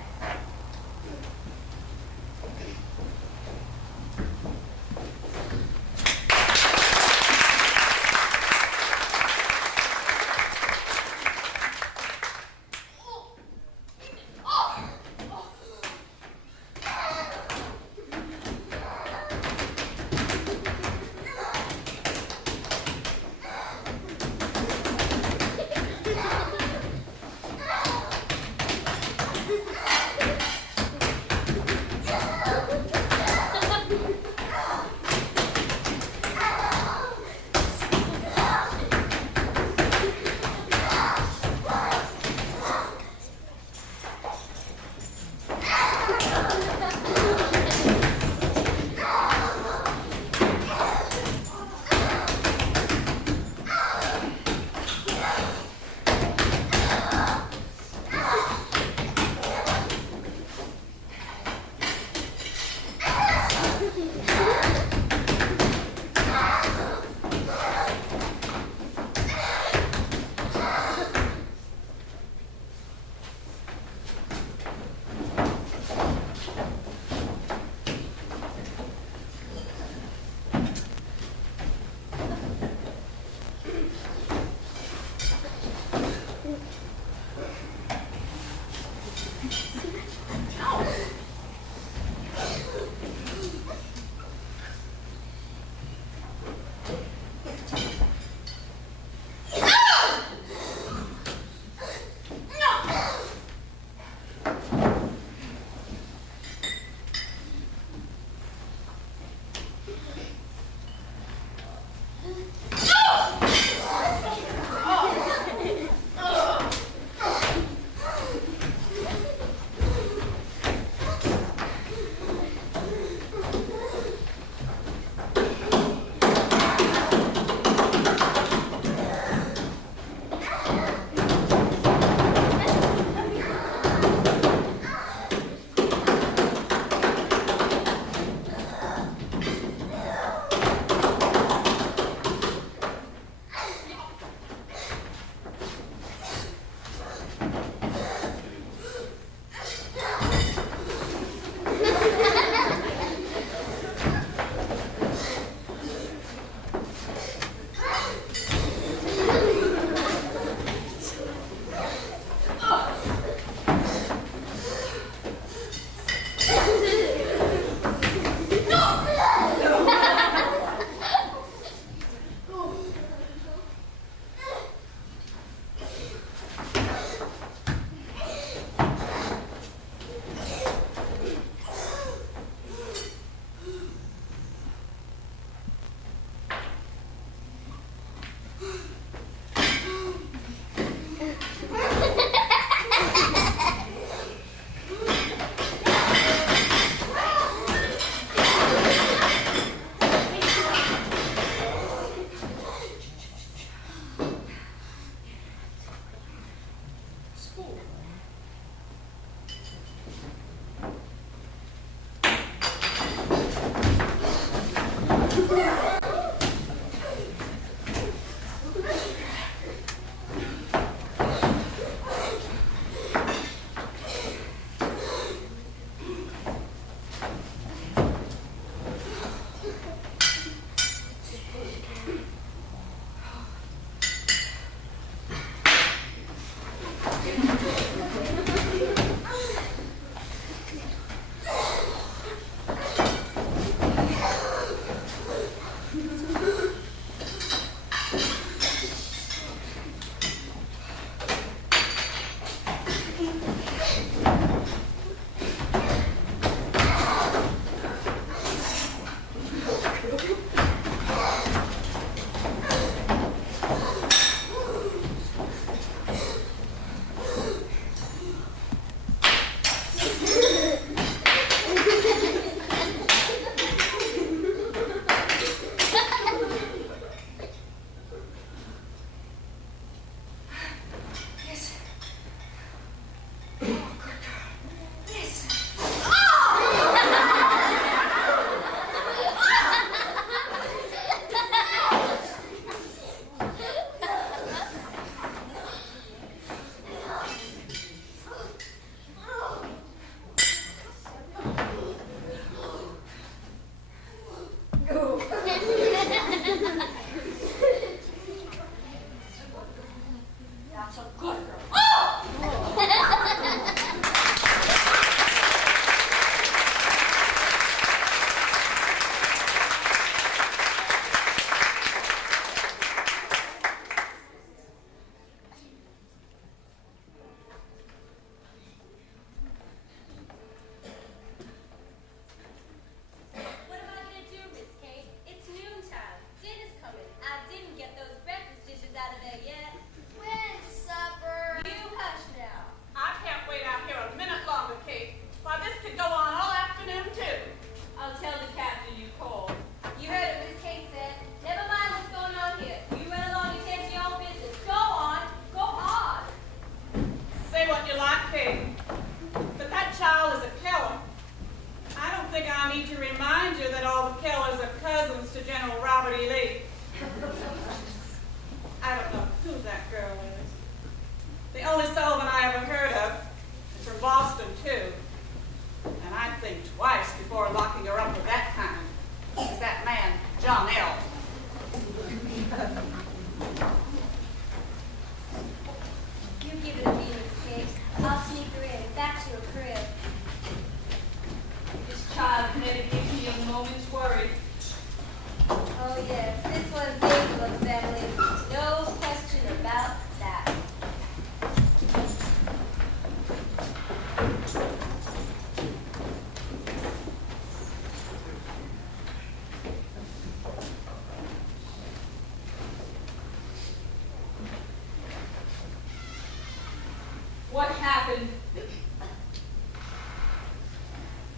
happened.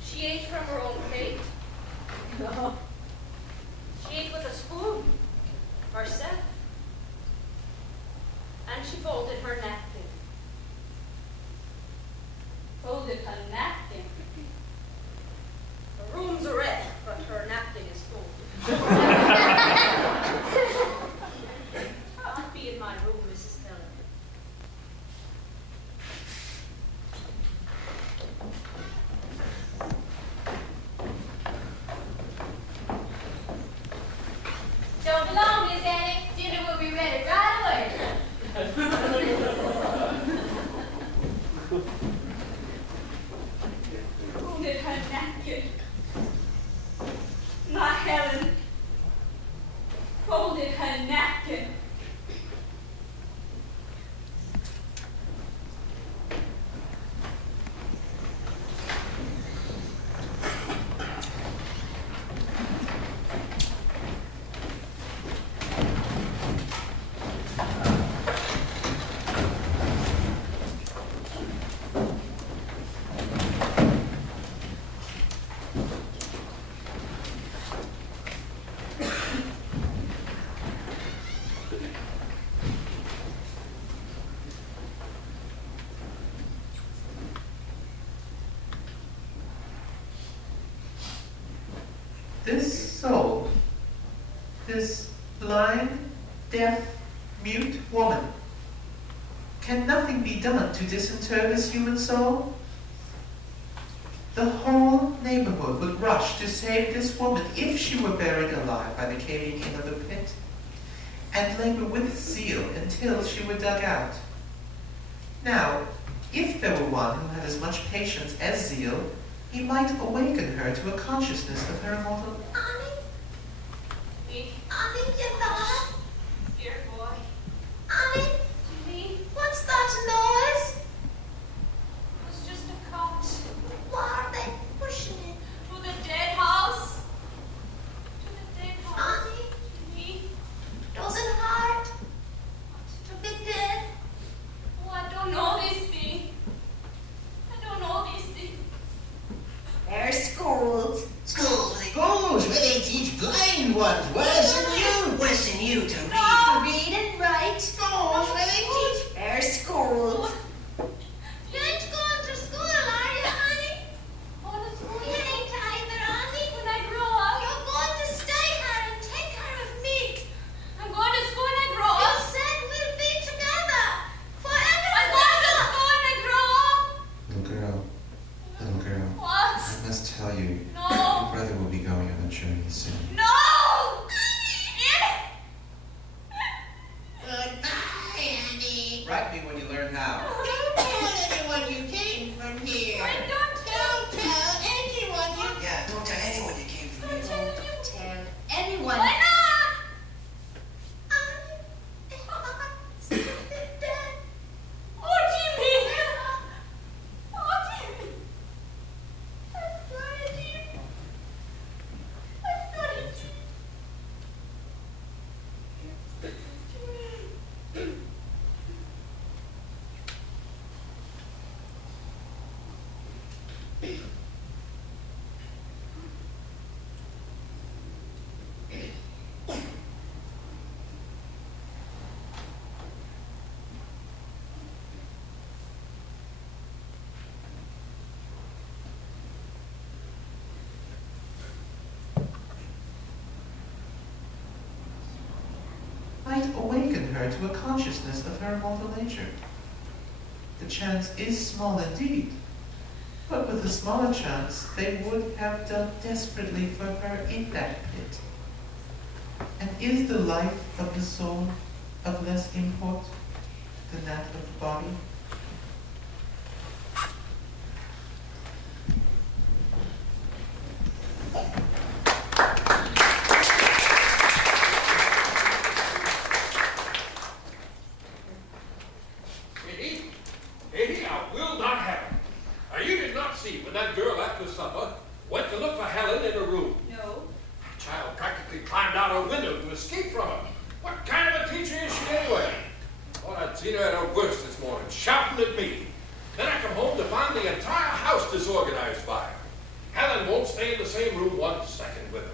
She ate from her own plate. She ate with a spoon, herself. And she folded her napkin. Folded her napkin. The room's a wreck, but her napkin is full. I'll be in my room, Mrs. Helen. Don't belong, Miss Annie. Dinner will be ready right away. Folded her napkin. My Helen folded her napkin. This soul, this blind, deaf, mute woman, can nothing be done to disinter this human soul? The whole neighborhood would rush to save this woman if she were buried alive by the caving in of the pit, and labor with zeal until she were dug out. Now, if there were one who had as much patience as zeal, he might awaken her to a consciousness of her immortal. Me? Annie, you thought? Dear boy. Annie? Me? What's that noise? It was just a cot. Why are they pushing it? To the dead house. To the dead house. Annie? Me? Doesn't hurt to be dead. Oh, I don't know this thing. I don't know this thing. They're schools. Schools where they teach blind ones worse than you to read. No. Read and write. Schools where they teach. They're schools. You ain't going to school, are you, honey? Going to school You ain't either, honey. when I grow up. You're going to stay here and take care of me. I'm going to school when I grow You up. said we'll be together forever. I'm going to school when I grow up. Little girl, What? I must tell you, No. your brother will be going on a journey soon. No! Goodbye, Annie. Write me when you learn how. Don't tell anyone you came from here. I don't Don't tell anyone you. Yeah, don't tell anyone you came from here. Don't tell anyone. Why not? What do you mean? What do you mean? I've got it, dear. I've got it, dear. Might awaken her to a consciousness of her immortal nature. The chance is small indeed, but with a smaller chance they would have done desperately for her in that pit. And is the life of the soul of less import than that of the body? Katie, I will not have it. Now, you did not see when that girl after supper went to look for Helen in her room. No. The child practically climbed out her window to escape from her. What kind of a teacher is she anyway? Thought I'd seen her at her worst this morning, shouting at me. Then I disorganized by her. Helen won't stay in the same room 1 second with her.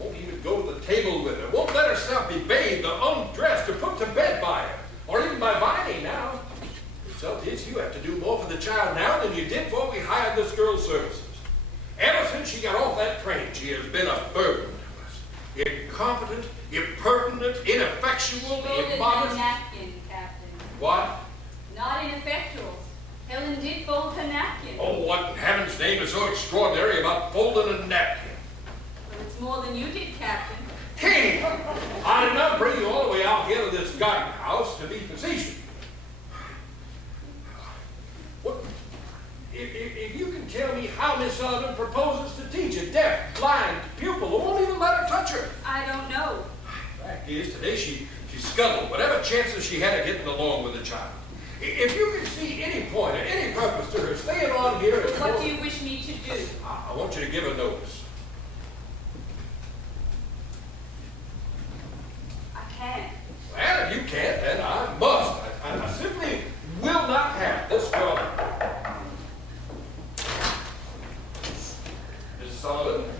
Won't even go to the table with her. Won't let herself be bathed or undressed or put to bed by her. Or even by Viney now. The result is you have to do more for the child now than you did before we hired this girl's services. Ever since she got off that train, she has been a burden to us. Incompetent, impertinent, ineffectual, immodest. Napkin, Captain. What? Not ineffectual. Helen did fold her napkin. Oh, what in heaven's name is so extraordinary about folding a napkin? Well, it's more than you did, Captain. Katie, I did not bring you all the way out here to this garden house to be facetious. What? If you can tell me how Miss Sullivan proposes to teach a deaf, blind pupil who won't even let her touch her. I don't know. Fact is, today she scuttled whatever chances she had of getting along with the child. If you can see any point or any purpose to her staying on here... What do you wish me to do? I want you to give her notice. I can't. Well, if you can't, then I must. I simply will not have this girl. Miss Sullivan?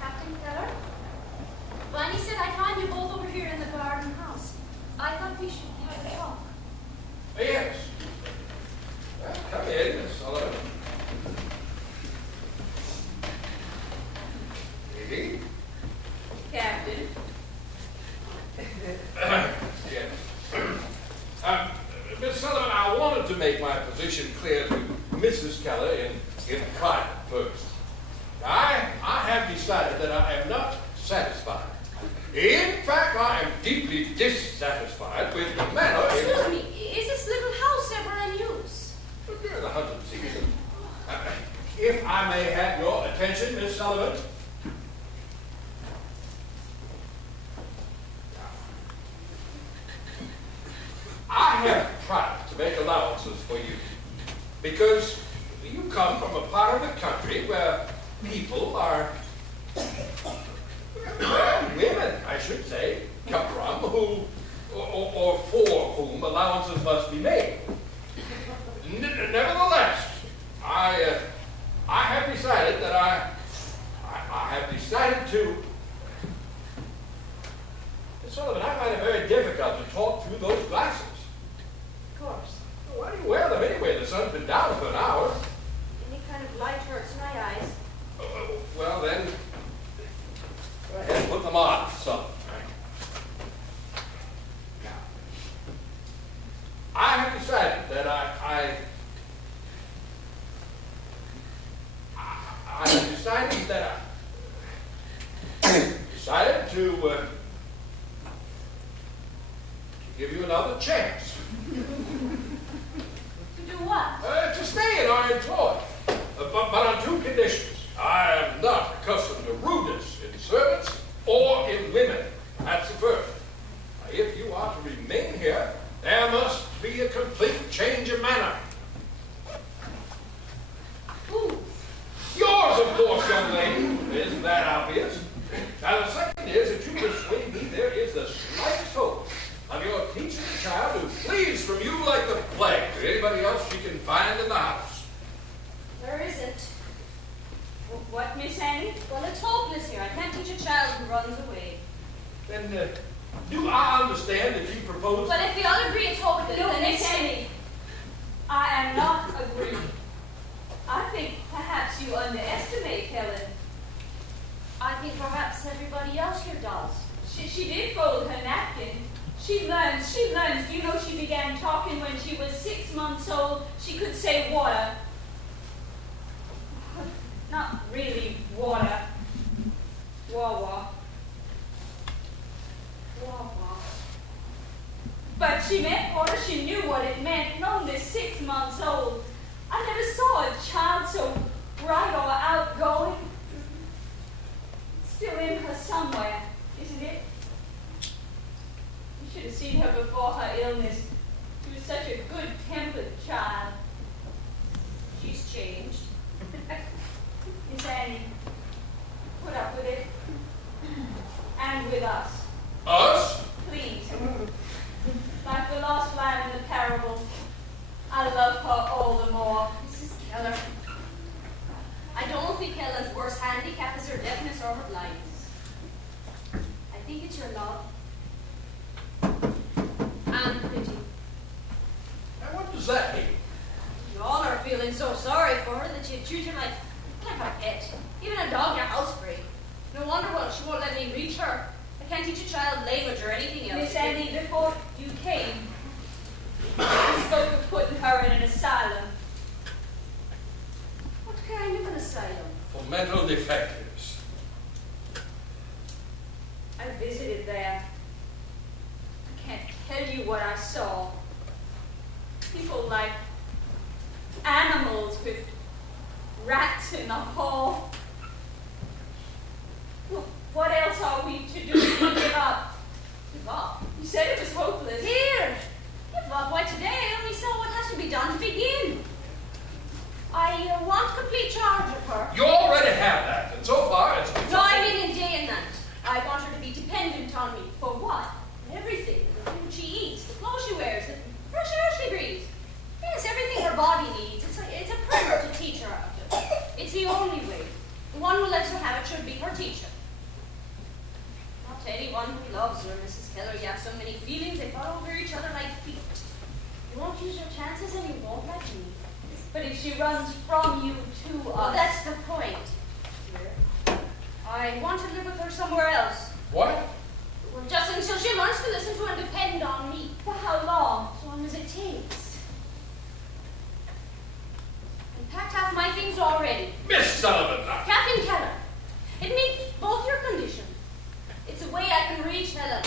Captain Keller? Viney said I'd find you both over here in the garden house. I thought we should have a talk. Yes. Well, come in, Miss Sullivan. Lady? Captain. Yes. Miss Sullivan, I wanted to make my position clear to Mrs. Keller in private first. I have decided that I am not satisfied. In fact, I am deeply dissatisfied with the manner in... Excuse me, is this little house ever in use? During the hunting season. If I may have your attention, Miss Sullivan. I have tried to make allowances for you because you come from a part of the country where people are, well, women, I should say, come from who, or for whom allowances must be made. Nevertheless, I have decided that I have decided to. Miss Sullivan, I find it very difficult to talk through those glasses. Of course. Why do you wear them anyway? The sun's been down for an hour. Any kind of light hurts my eyes. Well then, go ahead and put them on, son. Now, I have decided that I have decided that I decided to give you another chance. To do what? To stay in our employ, but on 2 conditions. I am not accustomed to rudeness in servants or in women. That's the first. Now, if you are to remain here, there must be a complete change of manner. Ooh. Yours, of course, young lady. Isn't that obvious? Now, the second is that you persuade me there is the slightest hope of your teaching a child who flees from you like the plague to anybody else she can find in the house. There isn't. What, Miss Annie? Well, it's hopeless here. I can't teach a child who runs away. Then, do I understand that you propose... But if we all agree it's hopeless, No, then Miss it's... Annie. I am not agreeing. I think perhaps you underestimate Helen. I think perhaps everybody else here does. She did fold her napkin. She learns. Do you know she began talking when she was 6 months old? She could say water. Not really water. Wah-wah. Wah-wah. But she meant water. She knew what it meant. And only 6 months old. I never saw a child so bright or outgoing. It's still in her somewhere, isn't it? You should have seen her before her illness. She was such a good-tempered child. She's changed. Miss Annie, put up with it. And with us. Us? Please. Like the lost lamb in the parable. I love her all the more. Mrs. Keller, think it's your love. And pretty. Now, what does that mean? You all are feeling so sorry for her that you treat her like a pet. Even a dog your housebreak. No wonder she won't let me reach her. I can't teach a child language or anything else. Miss Annie, before you came, you spoke of putting her in an asylum. What kind of an asylum? For mental defectives. I visited there. I can't tell you what I saw. People like animals with rats in the hall. Well, what else are we to do if we give up? Give up? You said it was hopeless. Here! Give up. Why, today I only saw what has to be done to begin. I want complete charge of her. You already have that, and so far it's been No, I mean in day and night. I want her to be dependent on me. For what? Everything. The food she eats, the clothes she wears, the fresh air she breathes. Yes, everything her body needs. It's a primer to teach her how to. It's the only way. The one who lets her have it should be her teacher. Not to anyone who loves her, Mrs. Keller. You have so many feelings, they fall over each other like feet. You won't use your chances and you won't like me. But if she runs from you to us... Well, that's the point. Here. I want to live with her somewhere else. What? Well, just until she learns to listen to and depend on me. For how long? As long as it takes. I packed half my things already. Miss Sullivan! Captain Keller, it meets both your conditions. It's a way I can reach Helen.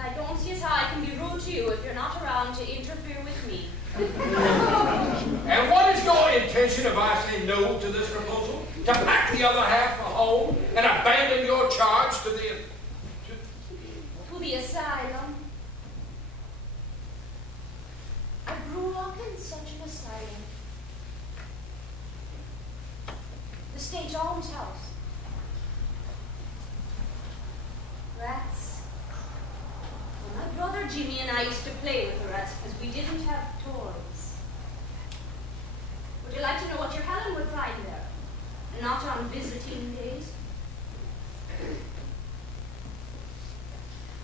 I don't see as how I can be rude to you if you're not around to interfere with me. And what is your intention if I say no to this proposal? To pack the other half for home and abandon your charge to the... To the asylum. I grew up in such an asylum. The state almshouse. Rats. Well, my brother Jimmy and I used to play with the rats because we didn't have toys. Would you like to know what your Helen would find there? Not on visiting days.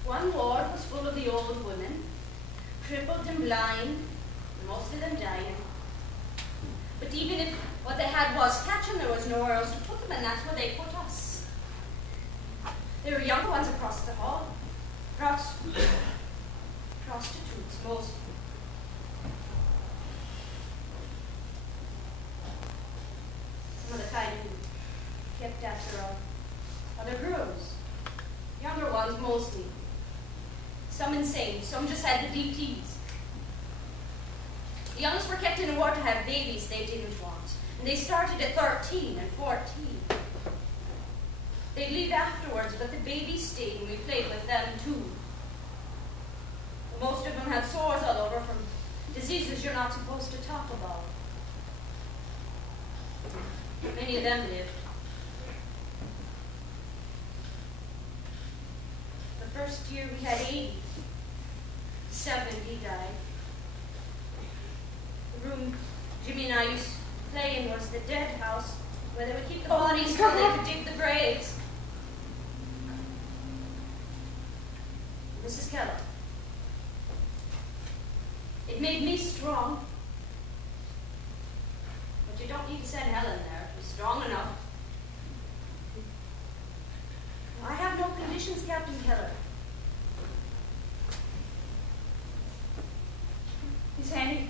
One ward was full of the old women, crippled and blind, most of them dying. But even if what they had was catching, there was nowhere else to put them, and that's where they put us. There were younger ones across the hall. Prostitutes, most. Some of the kind who kept after other girls. Younger ones mostly. Some insane, some just had the DTs. The youngest were kept in a ward to have babies they didn't want. And they started at 13 and 14. They'd leave afterwards, but the babies stayed and we played with them too. Most of them had sores all over from diseases you're not supposed to talk about. Many of them lived. The first year we had 80. 70 died. The room Jimmy and I used to play in was the dead house, where they would keep the bodies till they could dig the graves. Mrs. Keller. It made me strong. But you don't need to send Helen there. She's strong enough. I have no conditions, Captain Keller. Miss Annie,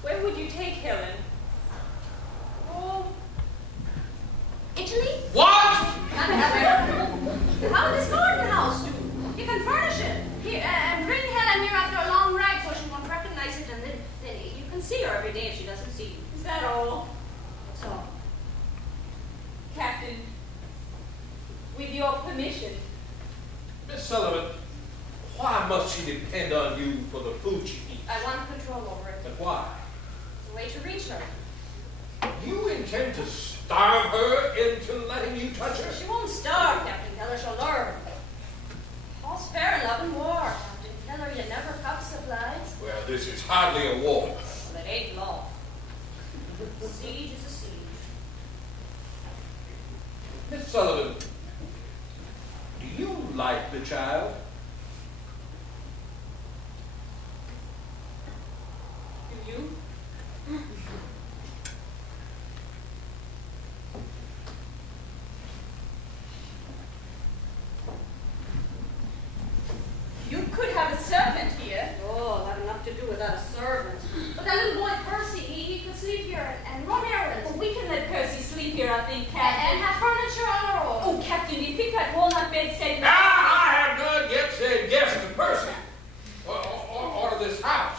where would you take Helen? Oh, Italy? What? Not everywhere. How would this garden house do? You can furnish it. Here, and bring Helen here after a long ride so she won't recognize it, and then you can see her every day if she doesn't see you. Is that all? That's all. Captain, with your permission. Miss Sullivan, why must she depend on you for the food she eats? I want control over it. But why? It's a way to reach her. You intend to starve her into letting you touch her? She won't starve, Captain Keller. She'll learn. All's fair in love and war, Captain Keller. You never cut supplies. Well, this is hardly a war. Well, it ain't law. Siege is a siege. Miss Sullivan, the child? Do you? You could have a servant here. Oh, I'll have enough to do without a servant. But that little boy Percy, he could sleep here and run errands. Well, we can let Percy sleep here, I think, And Captain. have furniture on our own. Oh, Captain, do you think that walnut bedstead... I have not yet said yes to Percy, or to this house,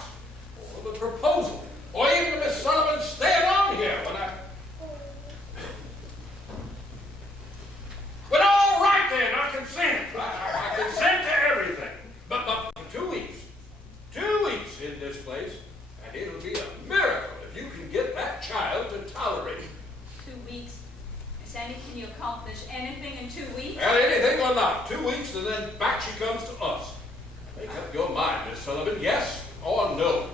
or the proposal, or even Miss Sullivan staying on here when I... But all right then, I consent. I consent to everything. But for 2 weeks. 2 weeks in this place, and it'll be a miracle if you can get that child to tolerate it. 2 weeks. Miss Annie, can you accomplish anything in 2 weeks? Well, anything or not. 2 weeks, and then back she comes to us. Make up your mind, Miss Sullivan, yes or no.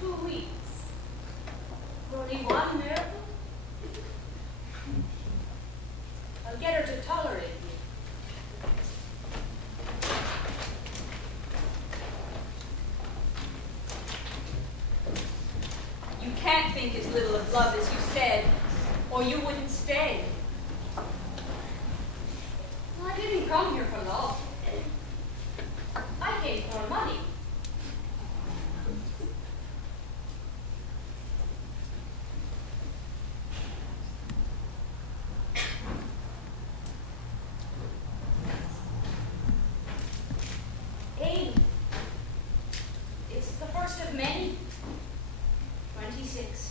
2 weeks. Only one miracle? I'll get her to tolerate me. You can't think as little of love as you said, or you wouldn't stay. I didn't come here for love. I came for money. Hey, it's the 1st of May, 26.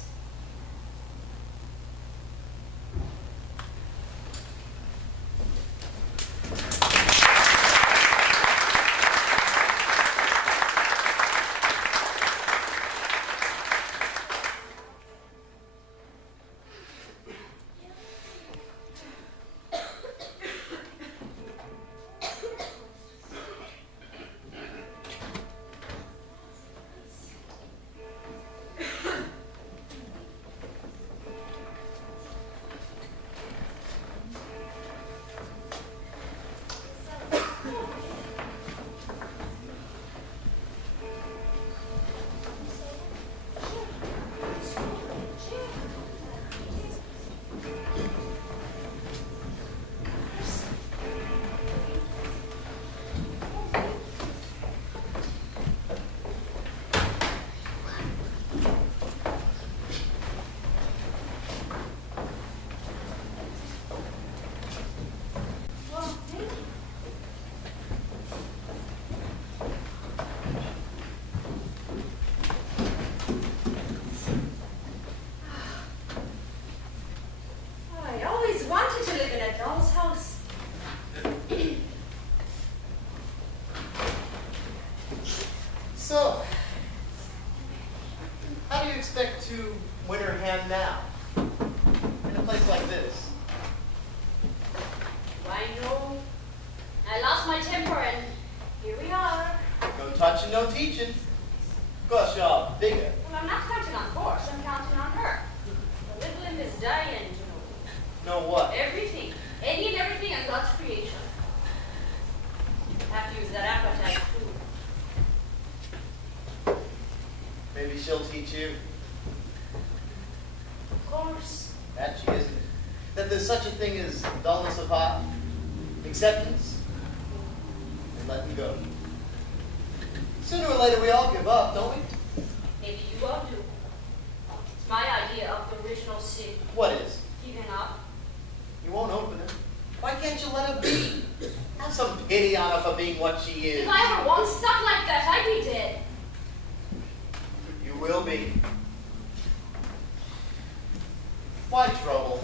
So, how do you expect to win her hand now? In a place like this? I know. I lost my temper and here we are. No touching, no teaching. Of course, you're bigger. Well, I'm not counting on force, I'm counting on her. The little imp is dying, you know. Know what? Everything. Any and everything in God's creation. Have to use that appetite too. Maybe she'll teach you. Of course. That she isn't. That there's such a thing as dullness of heart, acceptance, and letting go. Sooner or later we all give up, don't we? Maybe you all do. It's my idea of the original sin. What is? Giving up. You won't open it. Why can't you let her be? Have some pity on her for being what she is. If I ever once stuck like that, I'd be dead. You will be. Why trouble?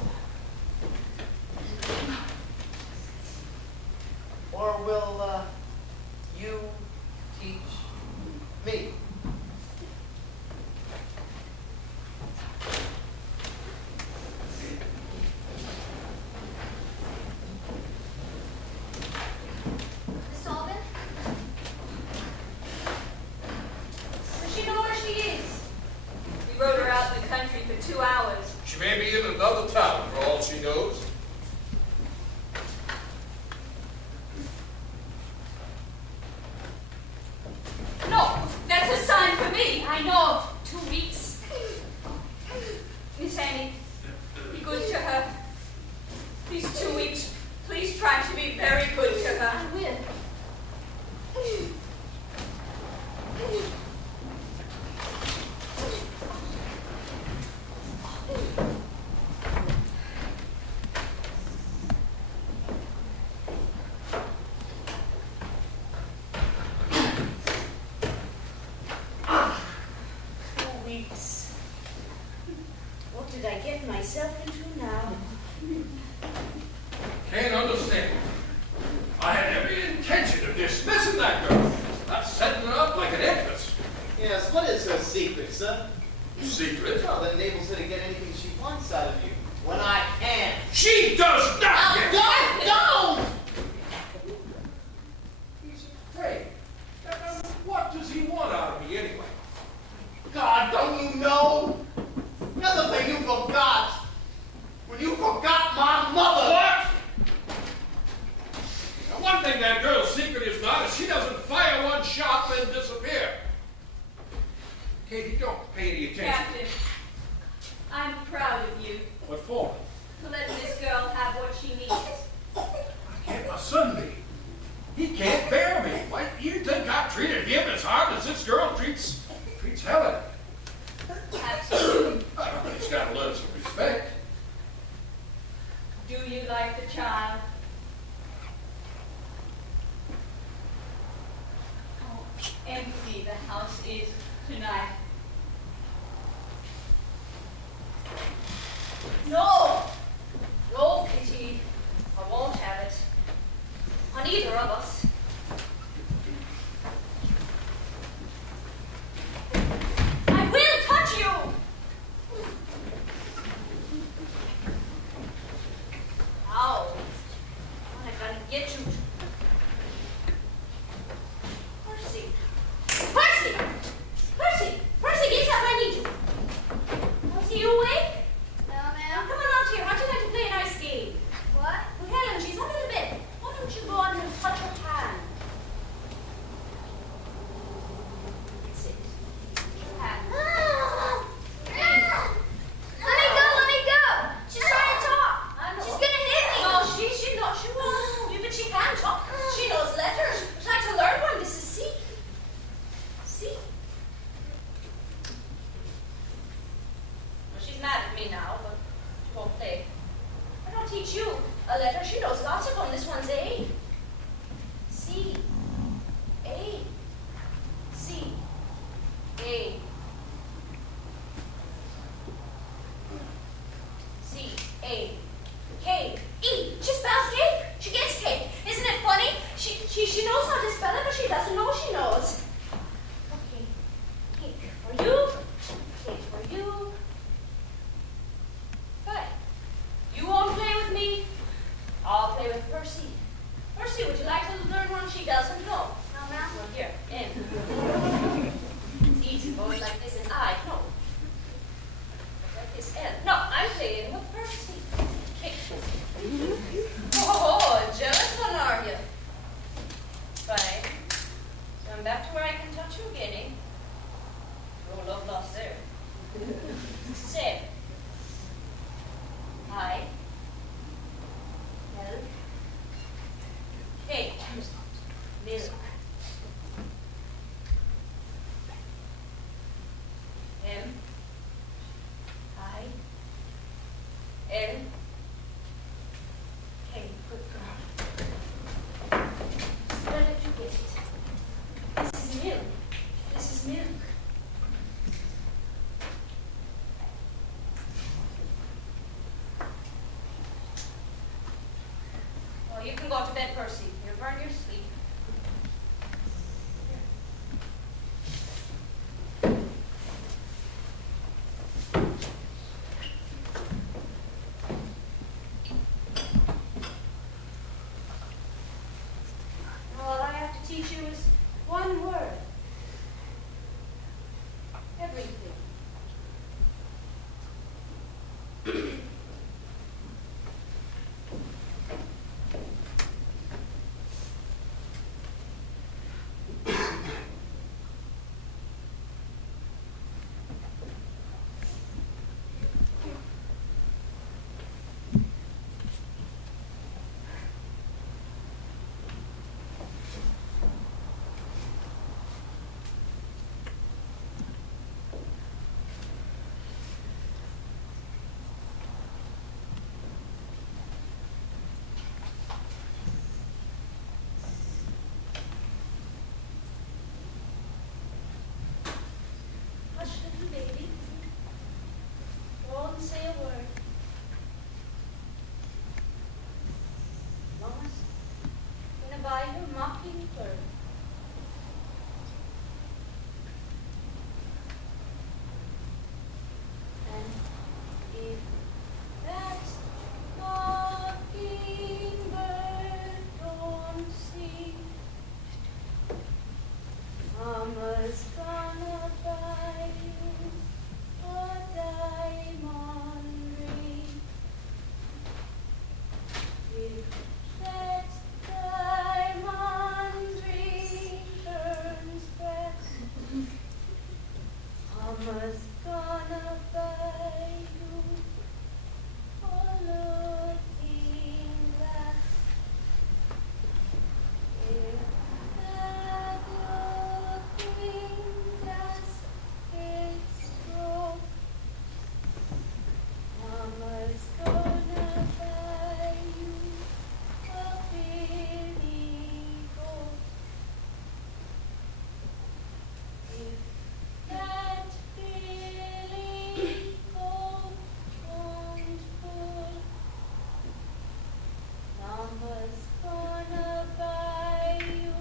Or will you teach me? Miss Sullivan? Does she know where she is? We rode her out in the country for 2 hours. She may be in another town. know, 2 weeks. Miss Annie, be good to her. These 2 weeks, please try to be very good to her. I will. 2 weeks. What did I get myself into now? Can't understand. I had every intention of dismissing that girl, not setting her up like an empress. Yes, what is her secret, sir? Secret? Well, that enables her to get anything she wants out of you. When I can. She does not get... Don't! He's afraid. What does he want out of me anyway? God, don't you know? Another thing you forgot. When you forgot my mother. What? Now, one thing that girl's secret is not is she doesn't fire one shot then disappear. Katie, don't pay any attention. Captain, I'm proud of you What for? for letting this girl have what she needs. Can't my son be? He can't bear me. Why do you think I've treated him as hard as this girl treats Helen? Absolutely. He's got to learn some respect. Do you like the child? How empty the house is tonight. No! No, Kitty. I won't have it. On either of us. I will touch you! Ow. I'm gonna get you. Percy. Percy! Percy! Percy, get up, I need you. Percy, you awake? No, Now ma'am. come on out here. How'd you like to play a nice game? What? Well, Helen, she's under the bed. Why don't you go on and touch her hand? That's it. Touch her hand. Let me go! She's trying to talk. I know. She's gonna hit me. No, she won't. But she can talk. She knows letters. Try to learn one. This is C. C. Well, she's mad at me now, but she won't play. I don't teach you a letter. She knows lots of them. This one's A. C. A. C. A. C. A. K. E. She spells cake. She gets cake. Isn't it funny? She knows how to spell it, but she doesn't know she knows. Okay. Cake for you. Cake for you. Good. You won't play with me. I'll play with Percy. Percy, would you like to learn one she doesn't know? No, ma'am. Well, here, N. It's easy, goes like this, and I. No. Like this, N. No, I'm playing with Percy. Kick. Oh, jealous one, are you? Fine. So I'm back to where I can touch you again, eh? No love lost there. Say. I. L. K. Milk. M. I. L. K. Good girl. Where did you get it? This is milk. This is milk. Well, you can go to bed, Percy. You've earned your sleep. All I have to teach you is one word. Everything. bird. And if that mockingbird don't sing, Mama's gonna buy you a diamond ring. If that diamond ring turns bright, Mama's gonna buy you a looking glass. If that looking glass gets broke, Mama's gonna buy you a billy goat. If that billy goat won't pull, Mama's gonna buy you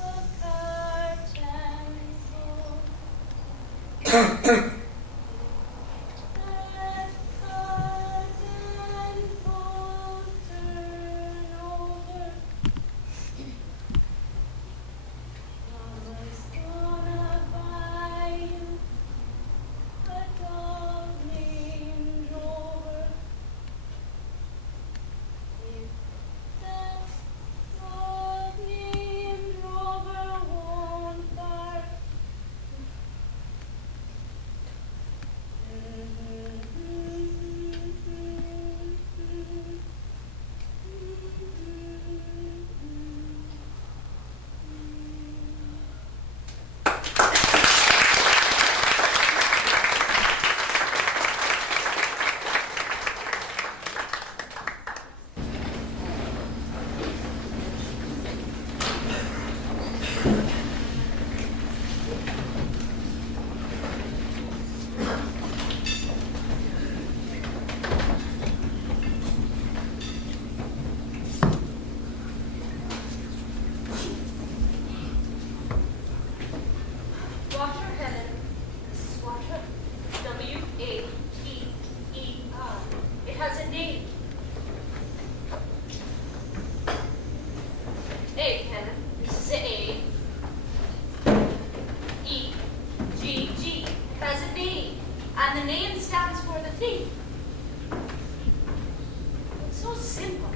a cart and bull. That cart and bull turn over, Mama's gonna buy you a dog named Rover. If that dog named Rover won't bark, Water, Helen. This is water. W-A-T-E-R. It has a name. Egg, Helen. This is a A. E-G-G. It has a name. And the name stands for the thing. It's so simple.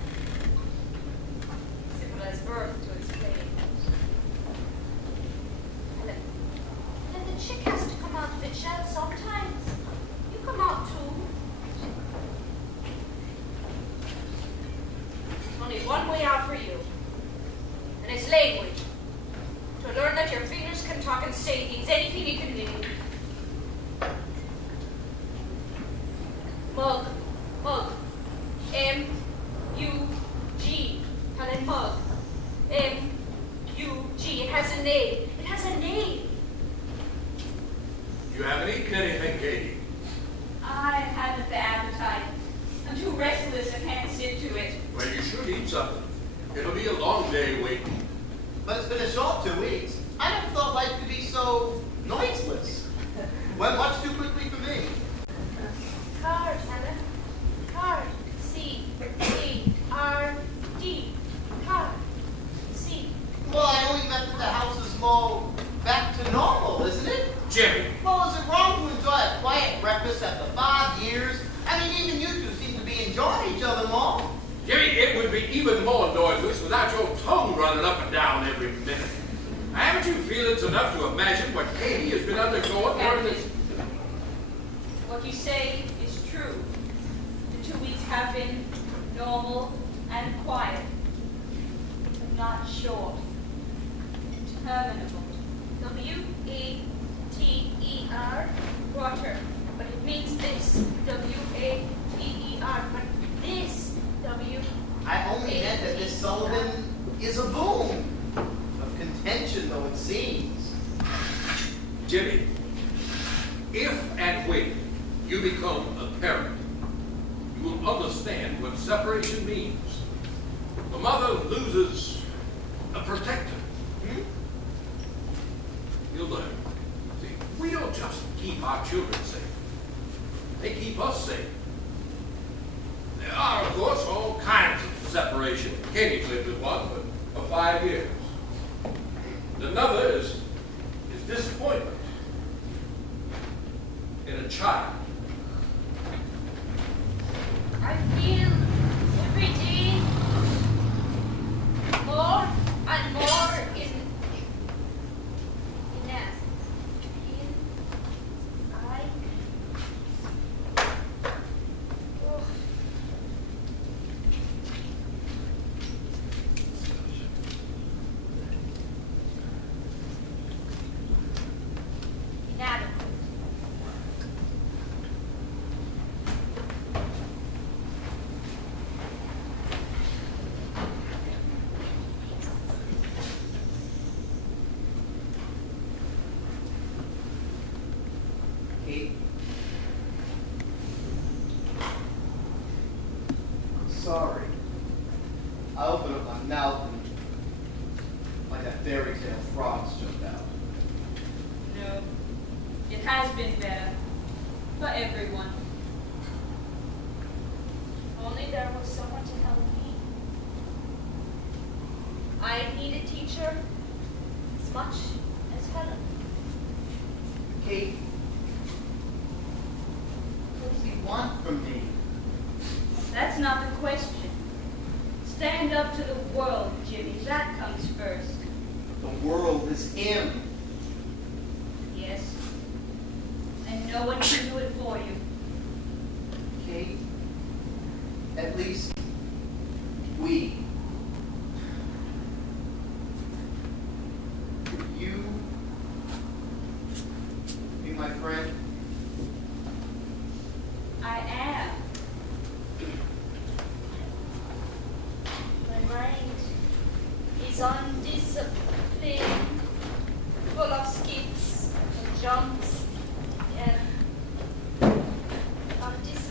Simple as birth to explain. Helen. Then the chick has to come out of its shell sometimes. You come out too. There's only one way out for you. And it's language. To learn that your fingers can talk and say things, anything you can name. Mug. Mug. M-U-G. Helen, mug. M-U-G. It has a name. It has a name. You haven't eaten anything, Katie. I haven't the appetite. I'm too restless and can't sit to it. Well, you should eat something. It'll be a long day waiting. But it's been a short 2 weeks. I never thought life could be so noiseless. Went much too quickly for me. Card, Helen. Card. C-A-R-D. Card. C. Well, I only meant that the house is more back to normal, isn't it? Jimmy, Well, is it wrong to enjoy a quiet breakfast after 5 years? I mean, even you two seem to be enjoying each other more. Jimmy, it would be even more noiseless without your tongue running up and down every minute. Haven't you feelings enough to imagine what Katie has been undergoing during this? What you say is true. The 2 weeks have been normal and quiet, but not short. Terminable. W-A-T-E-R. Water. But it means this. W-A-T-E-R. But this. W. I only meant that Miss Sullivan is a boom. Of contention, though it seems. Jimmy, if and when you become a parent, you will understand what separation means. The mother loses a protector. Katie's lived with one for 5 years. Another is disappointment in a child. I feel every day more and more in Kate, I'm sorry. I opened up my mouth and like that fairy tale frogs jumped out. No, it has been better for everyone. Only there was someone to help me. I need a teacher as much as Helen. Kate, what do you want from me? That's not the question. Stand up to the world, Jimmy. That comes first. The world is him. Yes. And no one can do it for you. Kate, at least we. Could you be my friend? I am. My mind is undisciplined, full of skips and jumps, and undisciplined.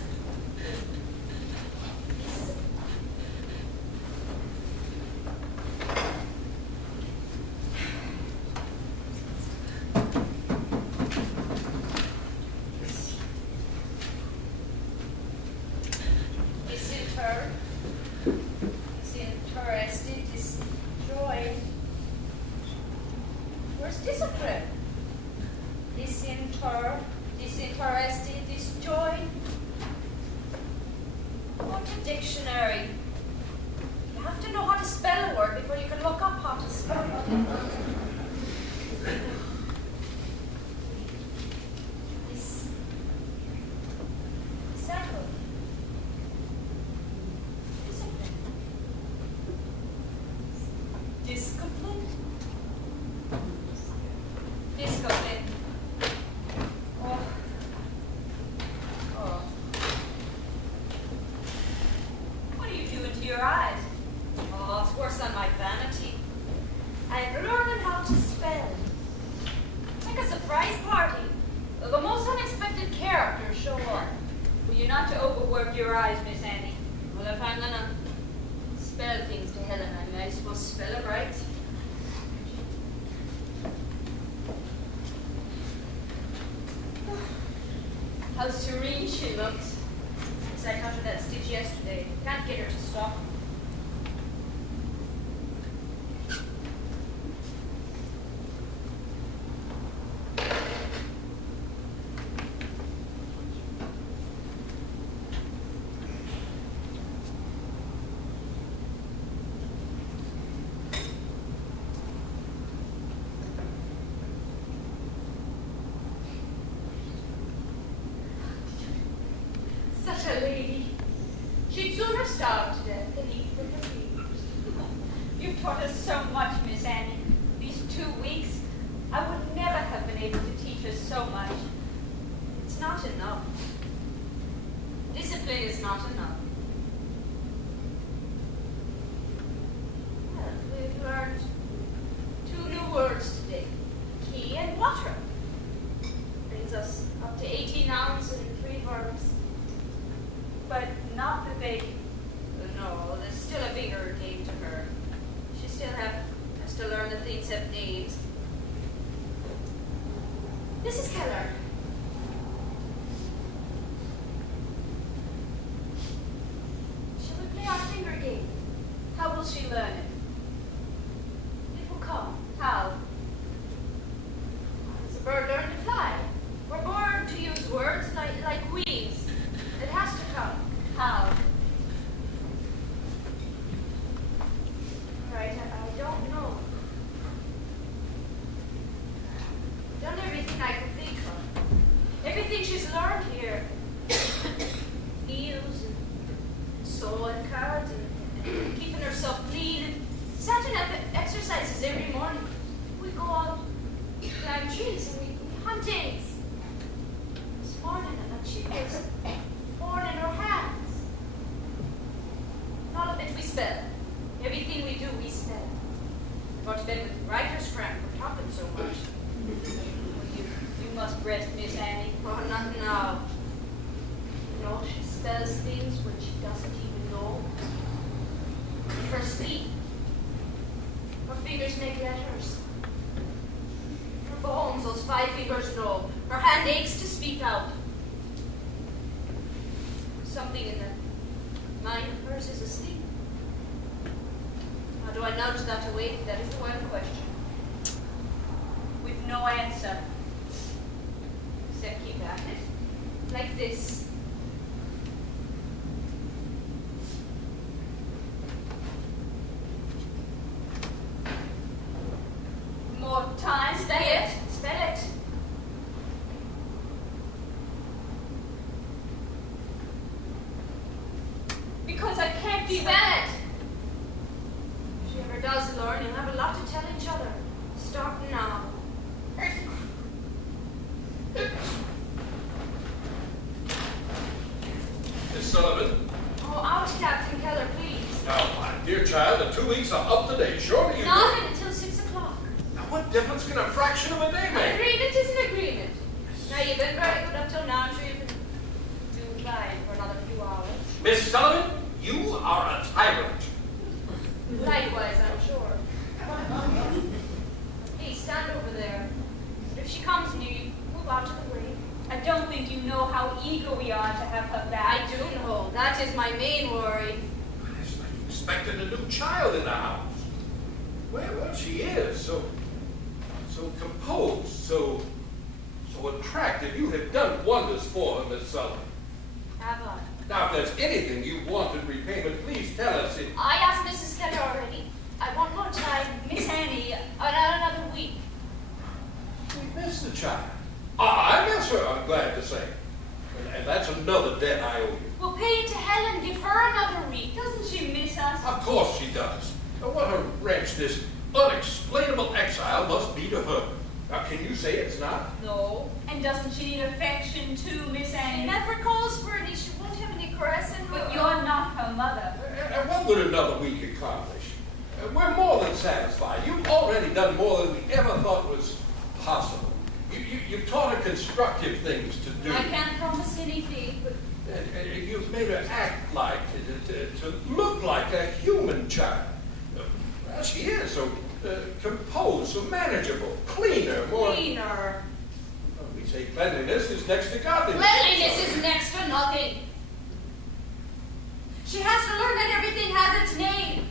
Disinterested, destroyed. Where's discipline? Disinterested, destroyed. What a dictionary. You have to know how to spell a word before you can look up how to spell it. Settled. Discipline. Discipline. Oh. Oh. What are you doing to your eyes? Oh, it's worse than my vanity. I'm learning how to spell. It's like a surprise party. The most unexpected characters show up. Well, you're not to overwork your eyes, Miss Annie. Well, if I'm gonna spell things to Helen, I may as well spell it right. How serene she looks. As I counted that stitch yesterday. Can't get her to stop. Such a lady. She'd sooner starve to death than eat from her fingers. You've taught us so much, Miss Annie. These 2 weeks, I would never have been able to teach us so much. It's not enough. Discipline is not enough. Well, we've learned 2 new words today. Key and water. Brings us up to 18 nouns and 3 verbs. But not the baby. No, there's still a bigger game to her. She still has to learn that things have names. Mrs. Keller. Shall we play our finger game? How will she she learn it? It will come. How? Does a bird learn to fly? We're born to use words like wings. It has to come. How? Right, I don't know. I've done everything I could think of. Everything she's learned here. Needles and sewing cards and keeping herself clean and setting up exercises every morning. We go out, climb trees, and we hunt eggs. This morning, a chick was born in her hands. All of it we spell. Everything we do, we spell. Got to bed with writer's cramp for talking so much. You must rest, Miss Annie. Oh, not now. You know, she spells things when she doesn't even know. In her sleep, her fingers make letters. Her bones, those 5 fingers know. Her hand aches to speak out. Something in the mind of hers is asleep. How do I nudge that away? That is the one question. With no answer. Except keep at it. Like this. More time, Spell it. Spell it. Because I can't be Spell it. If she ever does learn, you'll have a lot to tell each other. Start now. Miss Sullivan. Oh, out, Captain Keller, please. Now, my dear child, the 2 weeks are up to date. Surely you Not know. until 6 o'clock. Now, what difference can a fraction of a day An make? agreement is an agreement. Now, you've been very good up till now. I'm sure you can do fine for another few hours. Miss Sullivan, you are a tyrant. Likewise, I'm sure. Please, stand over there. If she comes near you, move out of the way. I don't think you know how eager we are to have her back. I do know. That is my main worry. It's like you expected a new child in the house. Well, she is so composed, so attractive. You have done wonders for her, Miss Sullivan. Have I? Now, if there's anything you want in repayment, please tell us. I asked Mrs. Keller already. I want more time. Miss Annie, Another week. We miss the child. I miss her, I'm glad to say. And that's another debt I owe you. We'll pay it to Helen. Give her another week. doesn't she miss us? Of course she does. Now, what a wrench this unexplainable exile must be to her. Now, can you say it's not? No. And doesn't she need affection too, Miss She Annie? never calls for any. She won't have any caress in her. But you're not her mother. And what would another week accomplish? We're more than satisfied. You've already done more than we ever thought was possible. You've taught her constructive things to do. I can't promise anything, but And you've made her act like, to look like a human child. Well, she is so composed, so manageable, cleaner, more... cleaner. Well, we say cleanliness is next to godliness. Cleanliness is next to nothing. She has to learn that everything has its name.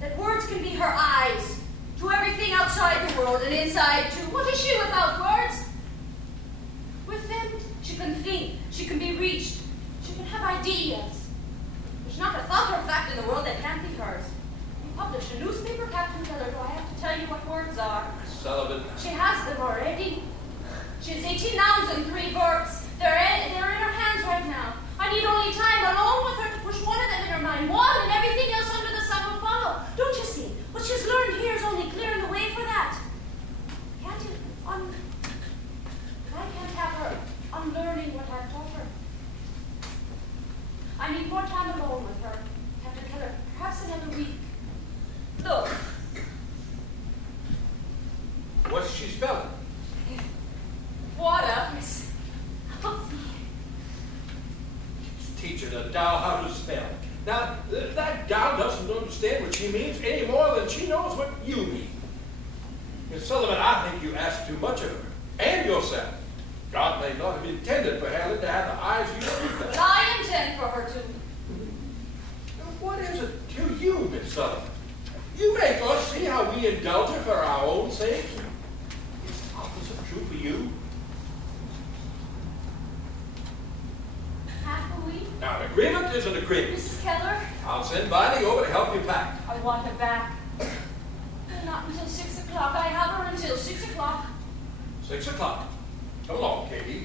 That words can be her eyes to everything outside the world and inside too. What is she without words? With them, she can think, she can be reached, she can have ideas. There's not a thought or fact in the world that can't be hers. You publish a newspaper, Captain Keller, do I have to tell you what words are? Sullivan. She has them already. She has 18 nouns and 3 verbs. They're in her hands right now. I need only time alone with her to push one of them in her mind. One, and everything else under the sun will follow. Don't you see? What she's learned here is only clearing the way for that. Can't you I can't have her unlearning what I've taught her. I need more time alone with her. Captain Keller, perhaps another week. Look. What's she spelling? Water. Miss. Teaching a doll how to spell. Now, that doll doesn't understand what she means any more than she knows what you mean. Miss Sullivan, I think you ask too much of her, and yourself. God may not have intended for Helen to have the eyes you have. But I intend for her to. What is it to Sullivan. You make us see how we indulge her for our own sake. Is the opposite true for you? Half a week? Now, an agreement is an agreement. Mrs. Keller, I'll send Bonnie over to help you pack. I want her back. Not until 6 o'clock. I have her until 6 o'clock. 6 o'clock. Come along, Katie.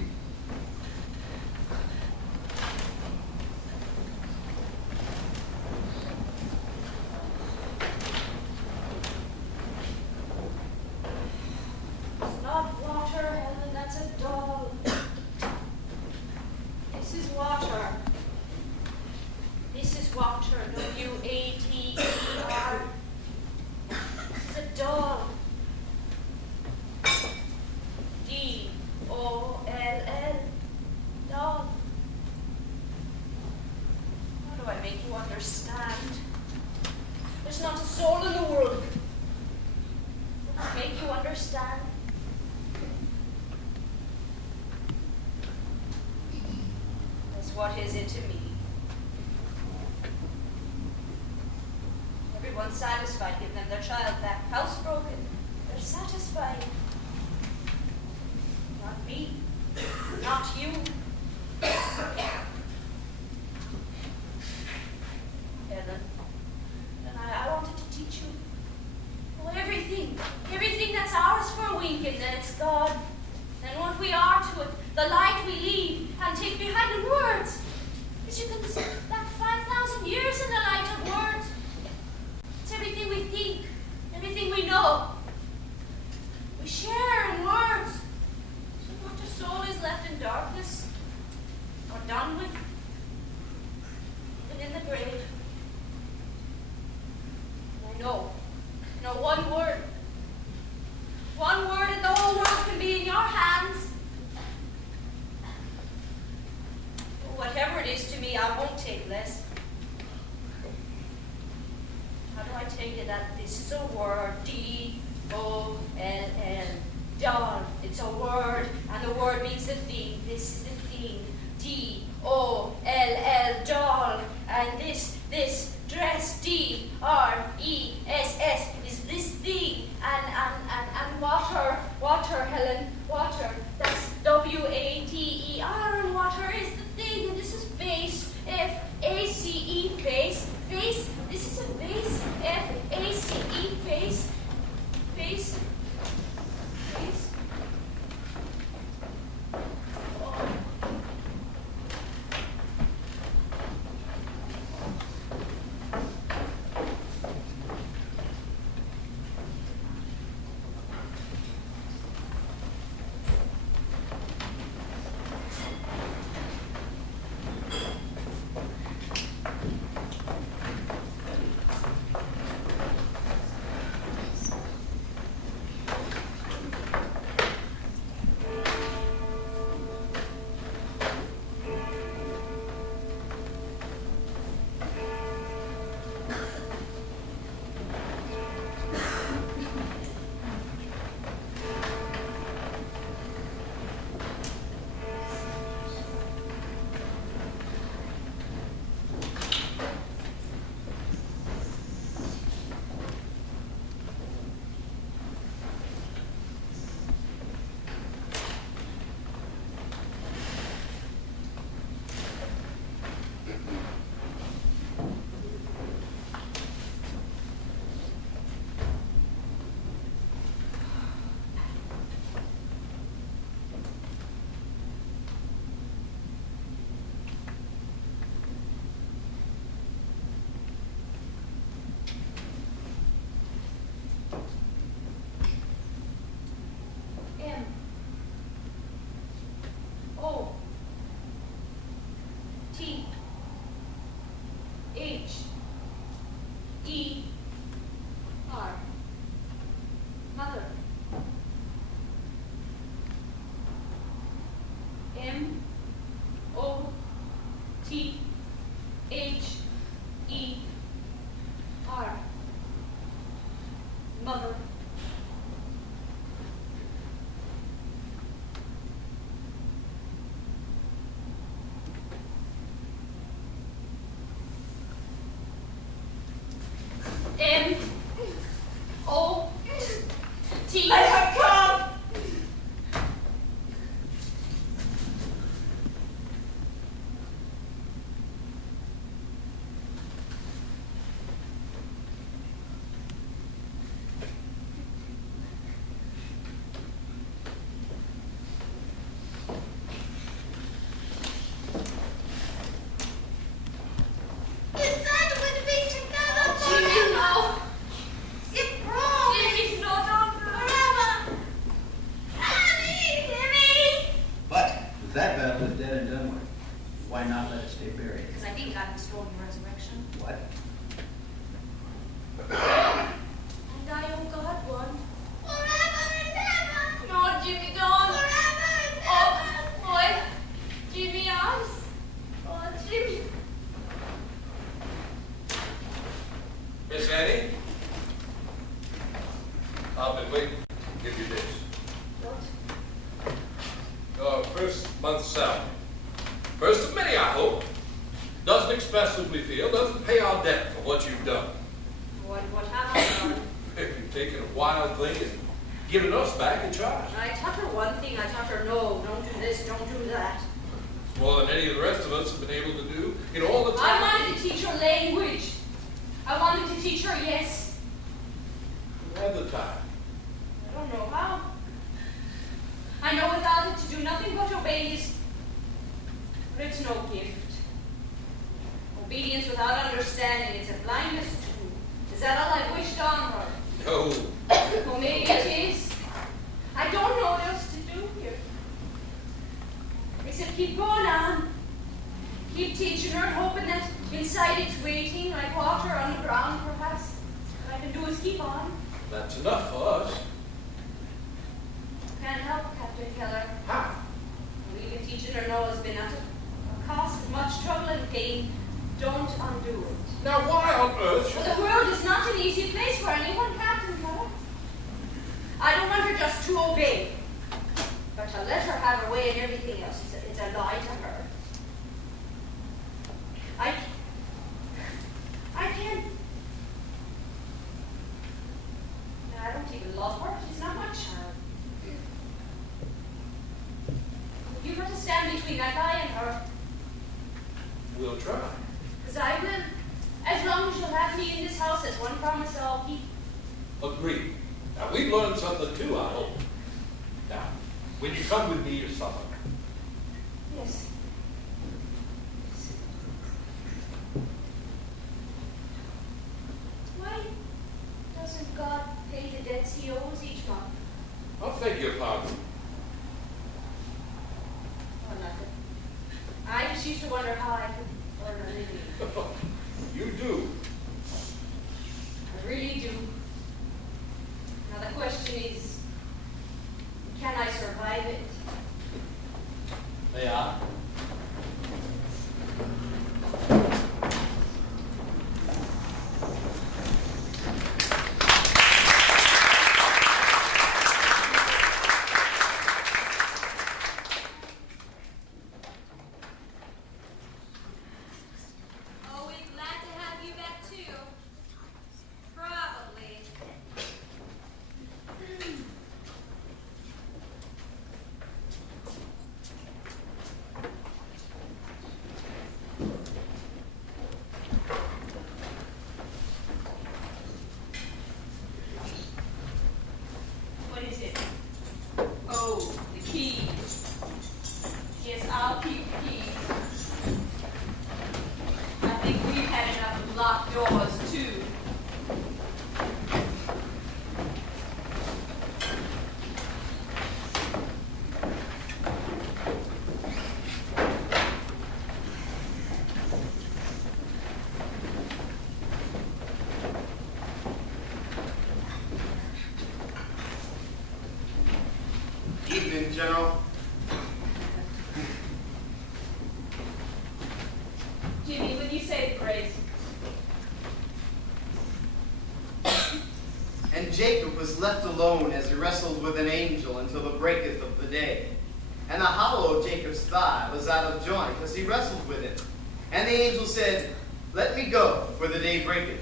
It's not water, Helen, that's a doll. This is water. This is water, W-A-T-E-R. This is a doll. D-O-L-L. Doll. How do I make you understand? There's not a soul in the world that will make you understand. That's what is it to me. Everyone's satisfied, give them their child back. Housebroken, they're satisfied. Not me, not you. Helen, and I wanted to teach you everything that's ours for a week, and then it's gone. Then what we are to it, the light we leave and take behind the words. Because you can sit back 5,000 years in the light of words. It's everything we think, everything we know. We share in words. So what the soul is left in darkness, or done with, even in the grave. And I know one word. One word and the whole world can be in your hands. Whatever it is to me, I won't take less. How do I tell you that this is a word? D-O-L-L. Doll. It's a word, and the word means the thing. This is the thing. D-O-L-L. Doll. And this dress, D-R-E-S-S, is this thing. And water, Helen, water. That's W-A-T-E-R, and water is the thing. And this is vase, F-A-C-E, vase. Vase, this is a vase, F-A-C-E, vase. Vase. Vase. Oh. Miss Annie? I've been waiting to give you this. What? Your first month's salary. First of many, I hope. Doesn't express as we feel, doesn't pay our debt for what you've done. What have I done? You've taken a wild thing and given us back in charge. I taught her one thing, I taught her, no, don't do this, don't do that. It's more than any of the rest of us have been able to do in all the time. I wanted to teach her language. I wanted to teach her yes. You had the time. I don't know how. I know without it to do nothing but obey is, but it's no gift. Obedience without understanding, it's a blindness too. Is that all I wished on her? No. Well, maybe it is. I don't know what else to do here. Except keep going on. Keep teaching her and hoping that inside it's waiting, like water on the ground, perhaps. What I can do is keep on. That's enough for us. Can't help, Captain Keller. How? Even teaching her no has been at a cost of much trouble and pain. Don't undo it. Now, why on earth should... Well, the world is not an easy place for anyone, Captain Keller. I don't want her just to obey, but to let her have her way and everything else. It's a lie to her. I can't. I don't even love her. She's not my child. You've got to stand between that guy and her. We'll try. Because I will. As long as you'll have me in this house as one promise I'll keep. Agreed. Now, we've learned something too, I hope. Now, when you come with me to supper, Yes. Why doesn't God pay the debts he owes each month? I'll beg your pardon. Or nothing. I just used to wonder how I could earn a living. You do. I really do. Now the question is, can I survive it? May I? Oh, we're glad to have you back too. Probably. What is it? Oh, the keys. Yes, I'll keep the keys. I think we've had enough of locked doors, too. Evening, General. Jimmy, would you say the grace? And Jacob was left alone as he wrestled with an angel until the breaketh of the day. And the hollow of Jacob's thigh was out of joint as he wrestled with it. And the angel said, Let me go, for the day breaketh.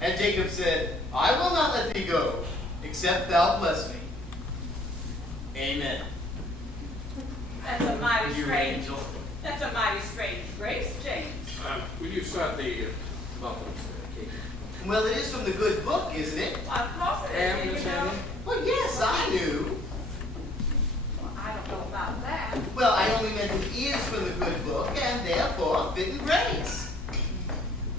And Jacob said, I will not let thee go, except thou bless me. Amen. That's a mighty You strange. angel. That's a mighty strange grace, James. Will you start the muffins, Kate? Well, it is from the good book, isn't it? Well, of course it And is, Miss you know. Annie? Well, yes, I knew. Well, I don't know about that. Well, I only meant it is from the good book, and therefore fit and grace.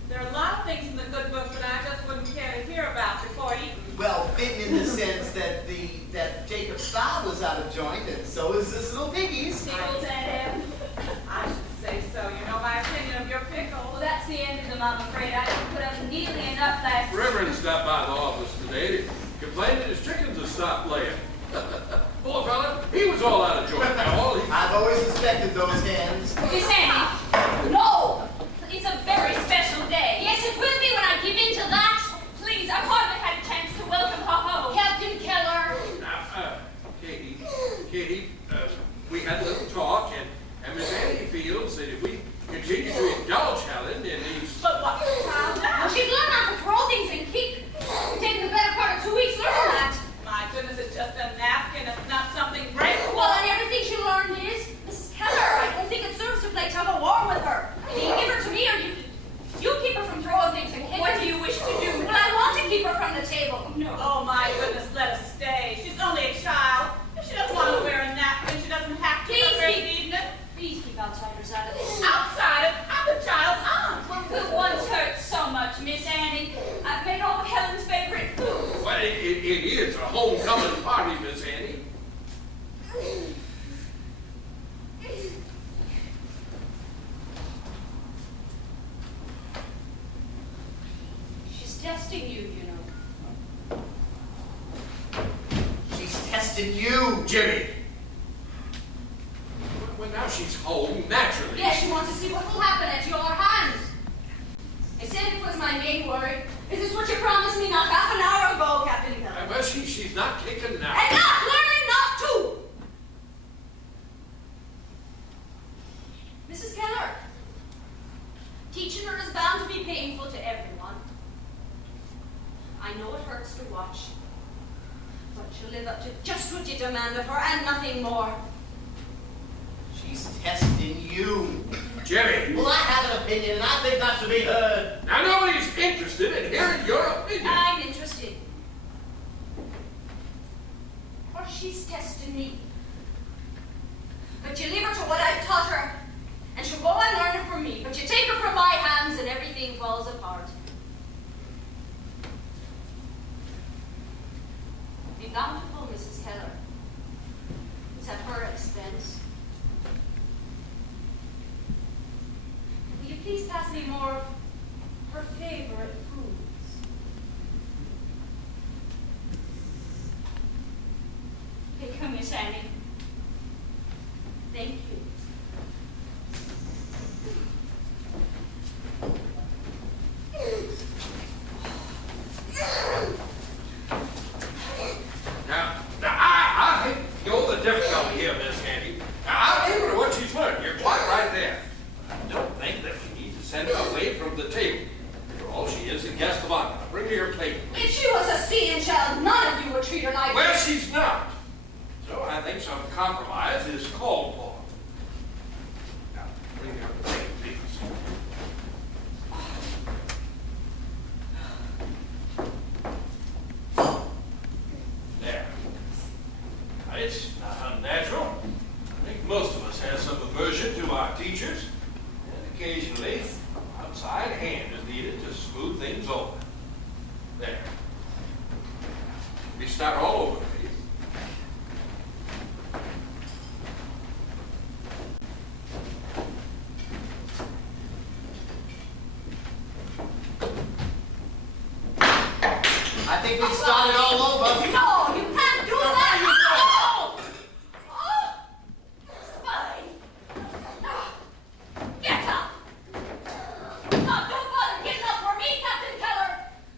There are a lot of things in the good book that I just wouldn't care to hear about before eating. Well, fitting in the sense that that Jacob's thigh was out of joint, and so is this little piggy's. Pickles and him. I should say so. You know my opinion of your pickles. Well, that's the end of them, I'm afraid. I didn't put up nearly enough last Reverend stopped by the office today, complained that his chickens had stopped laying. Poor fella, he was all out of joint. I've always suspected those hens. Miss Annie, no! It's a very special day. Yes, it will be when I give in to that. table. No. Oh my goodness, let her stay. She's only a child. If she doesn't want to wear a napkin, she doesn't have to. Please First keep- evening. Please keep outsiders out of this. Outside, I'm the child's aunt. Who once hurt so much, Miss Annie? I've made all of Helen's favorite foods. Well, it is a homecoming party, Miss Annie. She's testing you, you know. She's testing you. Jimmy. Well, now she's home, naturally. Yeah, she wants to see what will happen at your hands. I said it was my main worry. Is this what you promised me not half an hour ago, Captain Keller? Well, she's not taking now. And not learning not to! Mrs. Keller, teaching her is bound to be painful to everyone. I know it hurts to watch, but she'll live up to just what you demand of her and nothing more. She's testing you. Jimmy. Well, I have an opinion, and I think that should be heard. Now, nobody's interested in hearing your opinion. I'm interested. Or she's testing me. But you leave her to what I've taught her, and she'll go and learn it from me. But you take her from my hands, and everything falls apart. Be bountiful, Mrs. Keller. It's at her expense. Will you please pass me more of her favorite foods? Here come Miss Annie. Thank you. Now, I think you're the difficulty here, Miss Annie. Now, I'll give her what she's learned. You're quite right there. I don't think that we need to send her away from the table. After all, she is a guest of honor. Now, bring her your plate. If she was a seeing child, none of you would treat her like Well, this. she's not. So I think some compromise is called for. Now, bring her the plate, please. There. Now, it's not unnatural. I think most of us have some aversion to our teachers, and occasionally, outside hand is needed to smooth things over. There. We start all over, please. I think we started all over. No, you can't do that! No! Oh, fine. Get up! No, don't bother getting up for me, Captain Keller.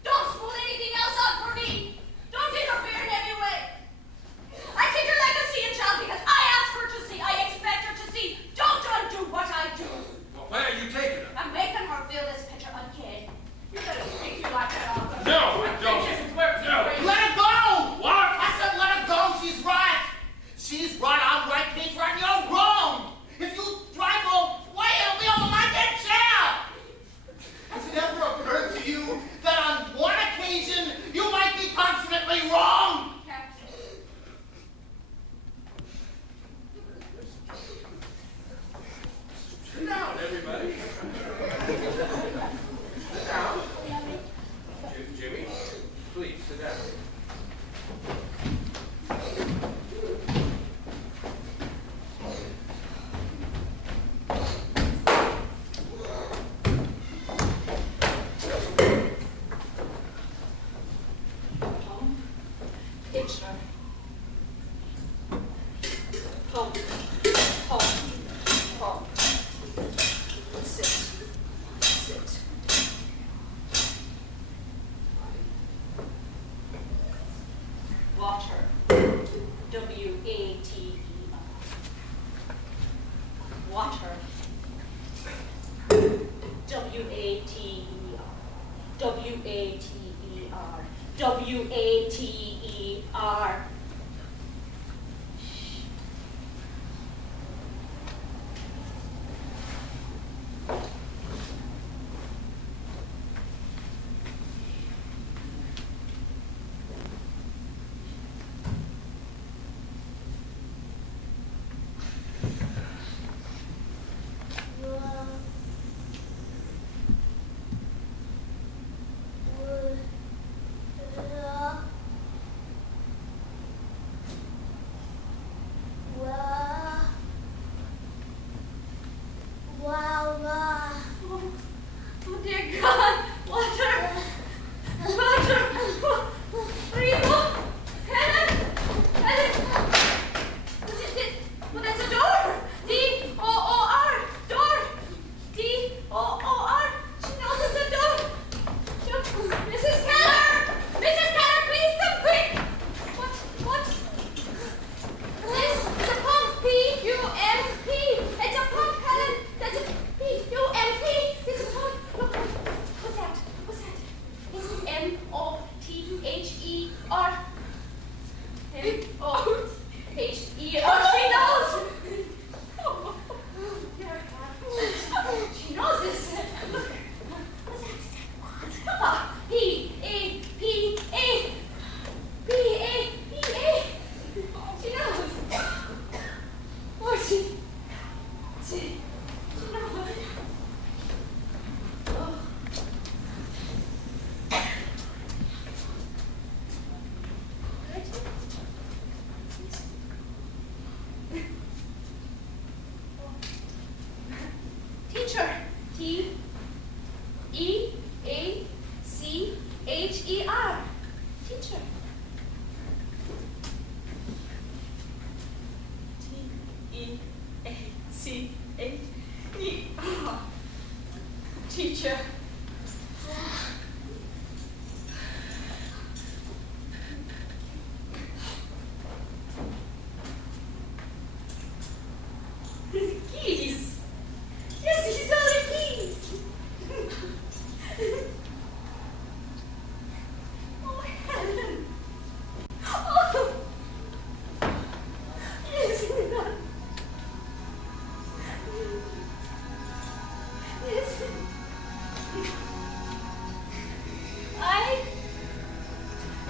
Don't smooth anything else out for me. Don't interfere in any way. I treat her like a seeing child because I ask her to see. I expect her to see. Don't undo what I do. Well, where are you taking her? I'm making her feel this picture uncanny. You better speak to you like that, Arthur. No, I don't. No. Let her go! What? I said let her go. She's right. She's right. I'm right. Kate's right. You're wrong. If you trifle, why it'll be over my dead chair. Has it ever occurred to you that on one occasion you might be consummately wrong? Sit down, everybody. Sit down. Jimmy, please sit down. Home. Picture. Home. Home. Home. Sit. Sit. Water. W-A-T-E-R. Water. W-A-T-E-R. W-A-T-E-R. W-A-T-E-R. Mrs. Keller! Mrs. Keller, please come quick! What? This is a pump, P-U-M-P. It's a pump, Helen. That's a P-U-M-P. It's a pump. Look, what's that? It's M-O-T-H-E-R. M-O-H-E-R. She knows! She knows this. Look. What's that? P-A-P-A. P-A-P-A. She knows. Oh, she knows. Oh. Teacher. T-E-A-C-H-E-R. Teacher. T-E-A-C-H-E-R. Teacher. Keys. Yes, he's all the keys. Oh, Helen. Oh. Yes. Yes. I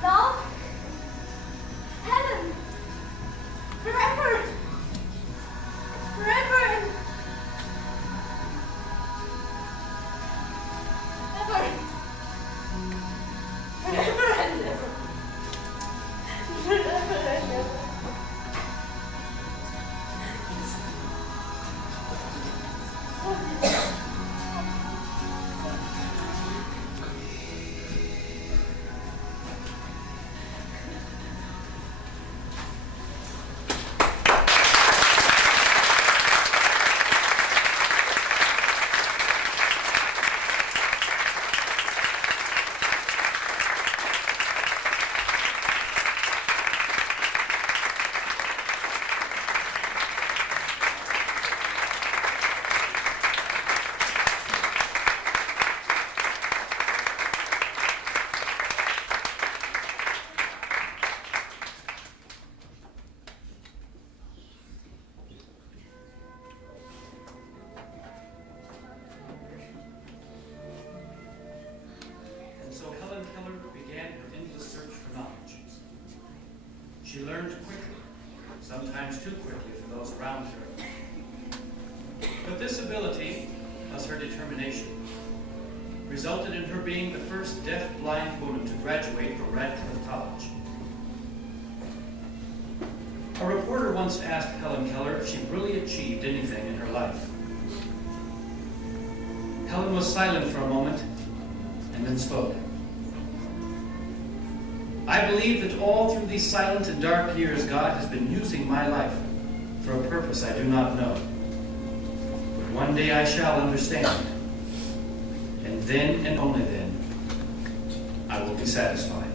love Helen. Forever. Forever and ever. Forever and ever. Forever and ever. And so Helen Keller began her endless search for knowledge. She learned quickly, sometimes too quickly for those around her. But this ability, plus her determination, resulted in her being the first deaf-blind woman to graduate from Radcliffe College. A reporter once asked Helen Keller if she really achieved anything in her life. Helen was silent for a moment and then spoke. I believe that all through these silent and dark years, God has been using my life for a purpose I do not know. But one day I shall understand, and then and only then, I will be satisfied.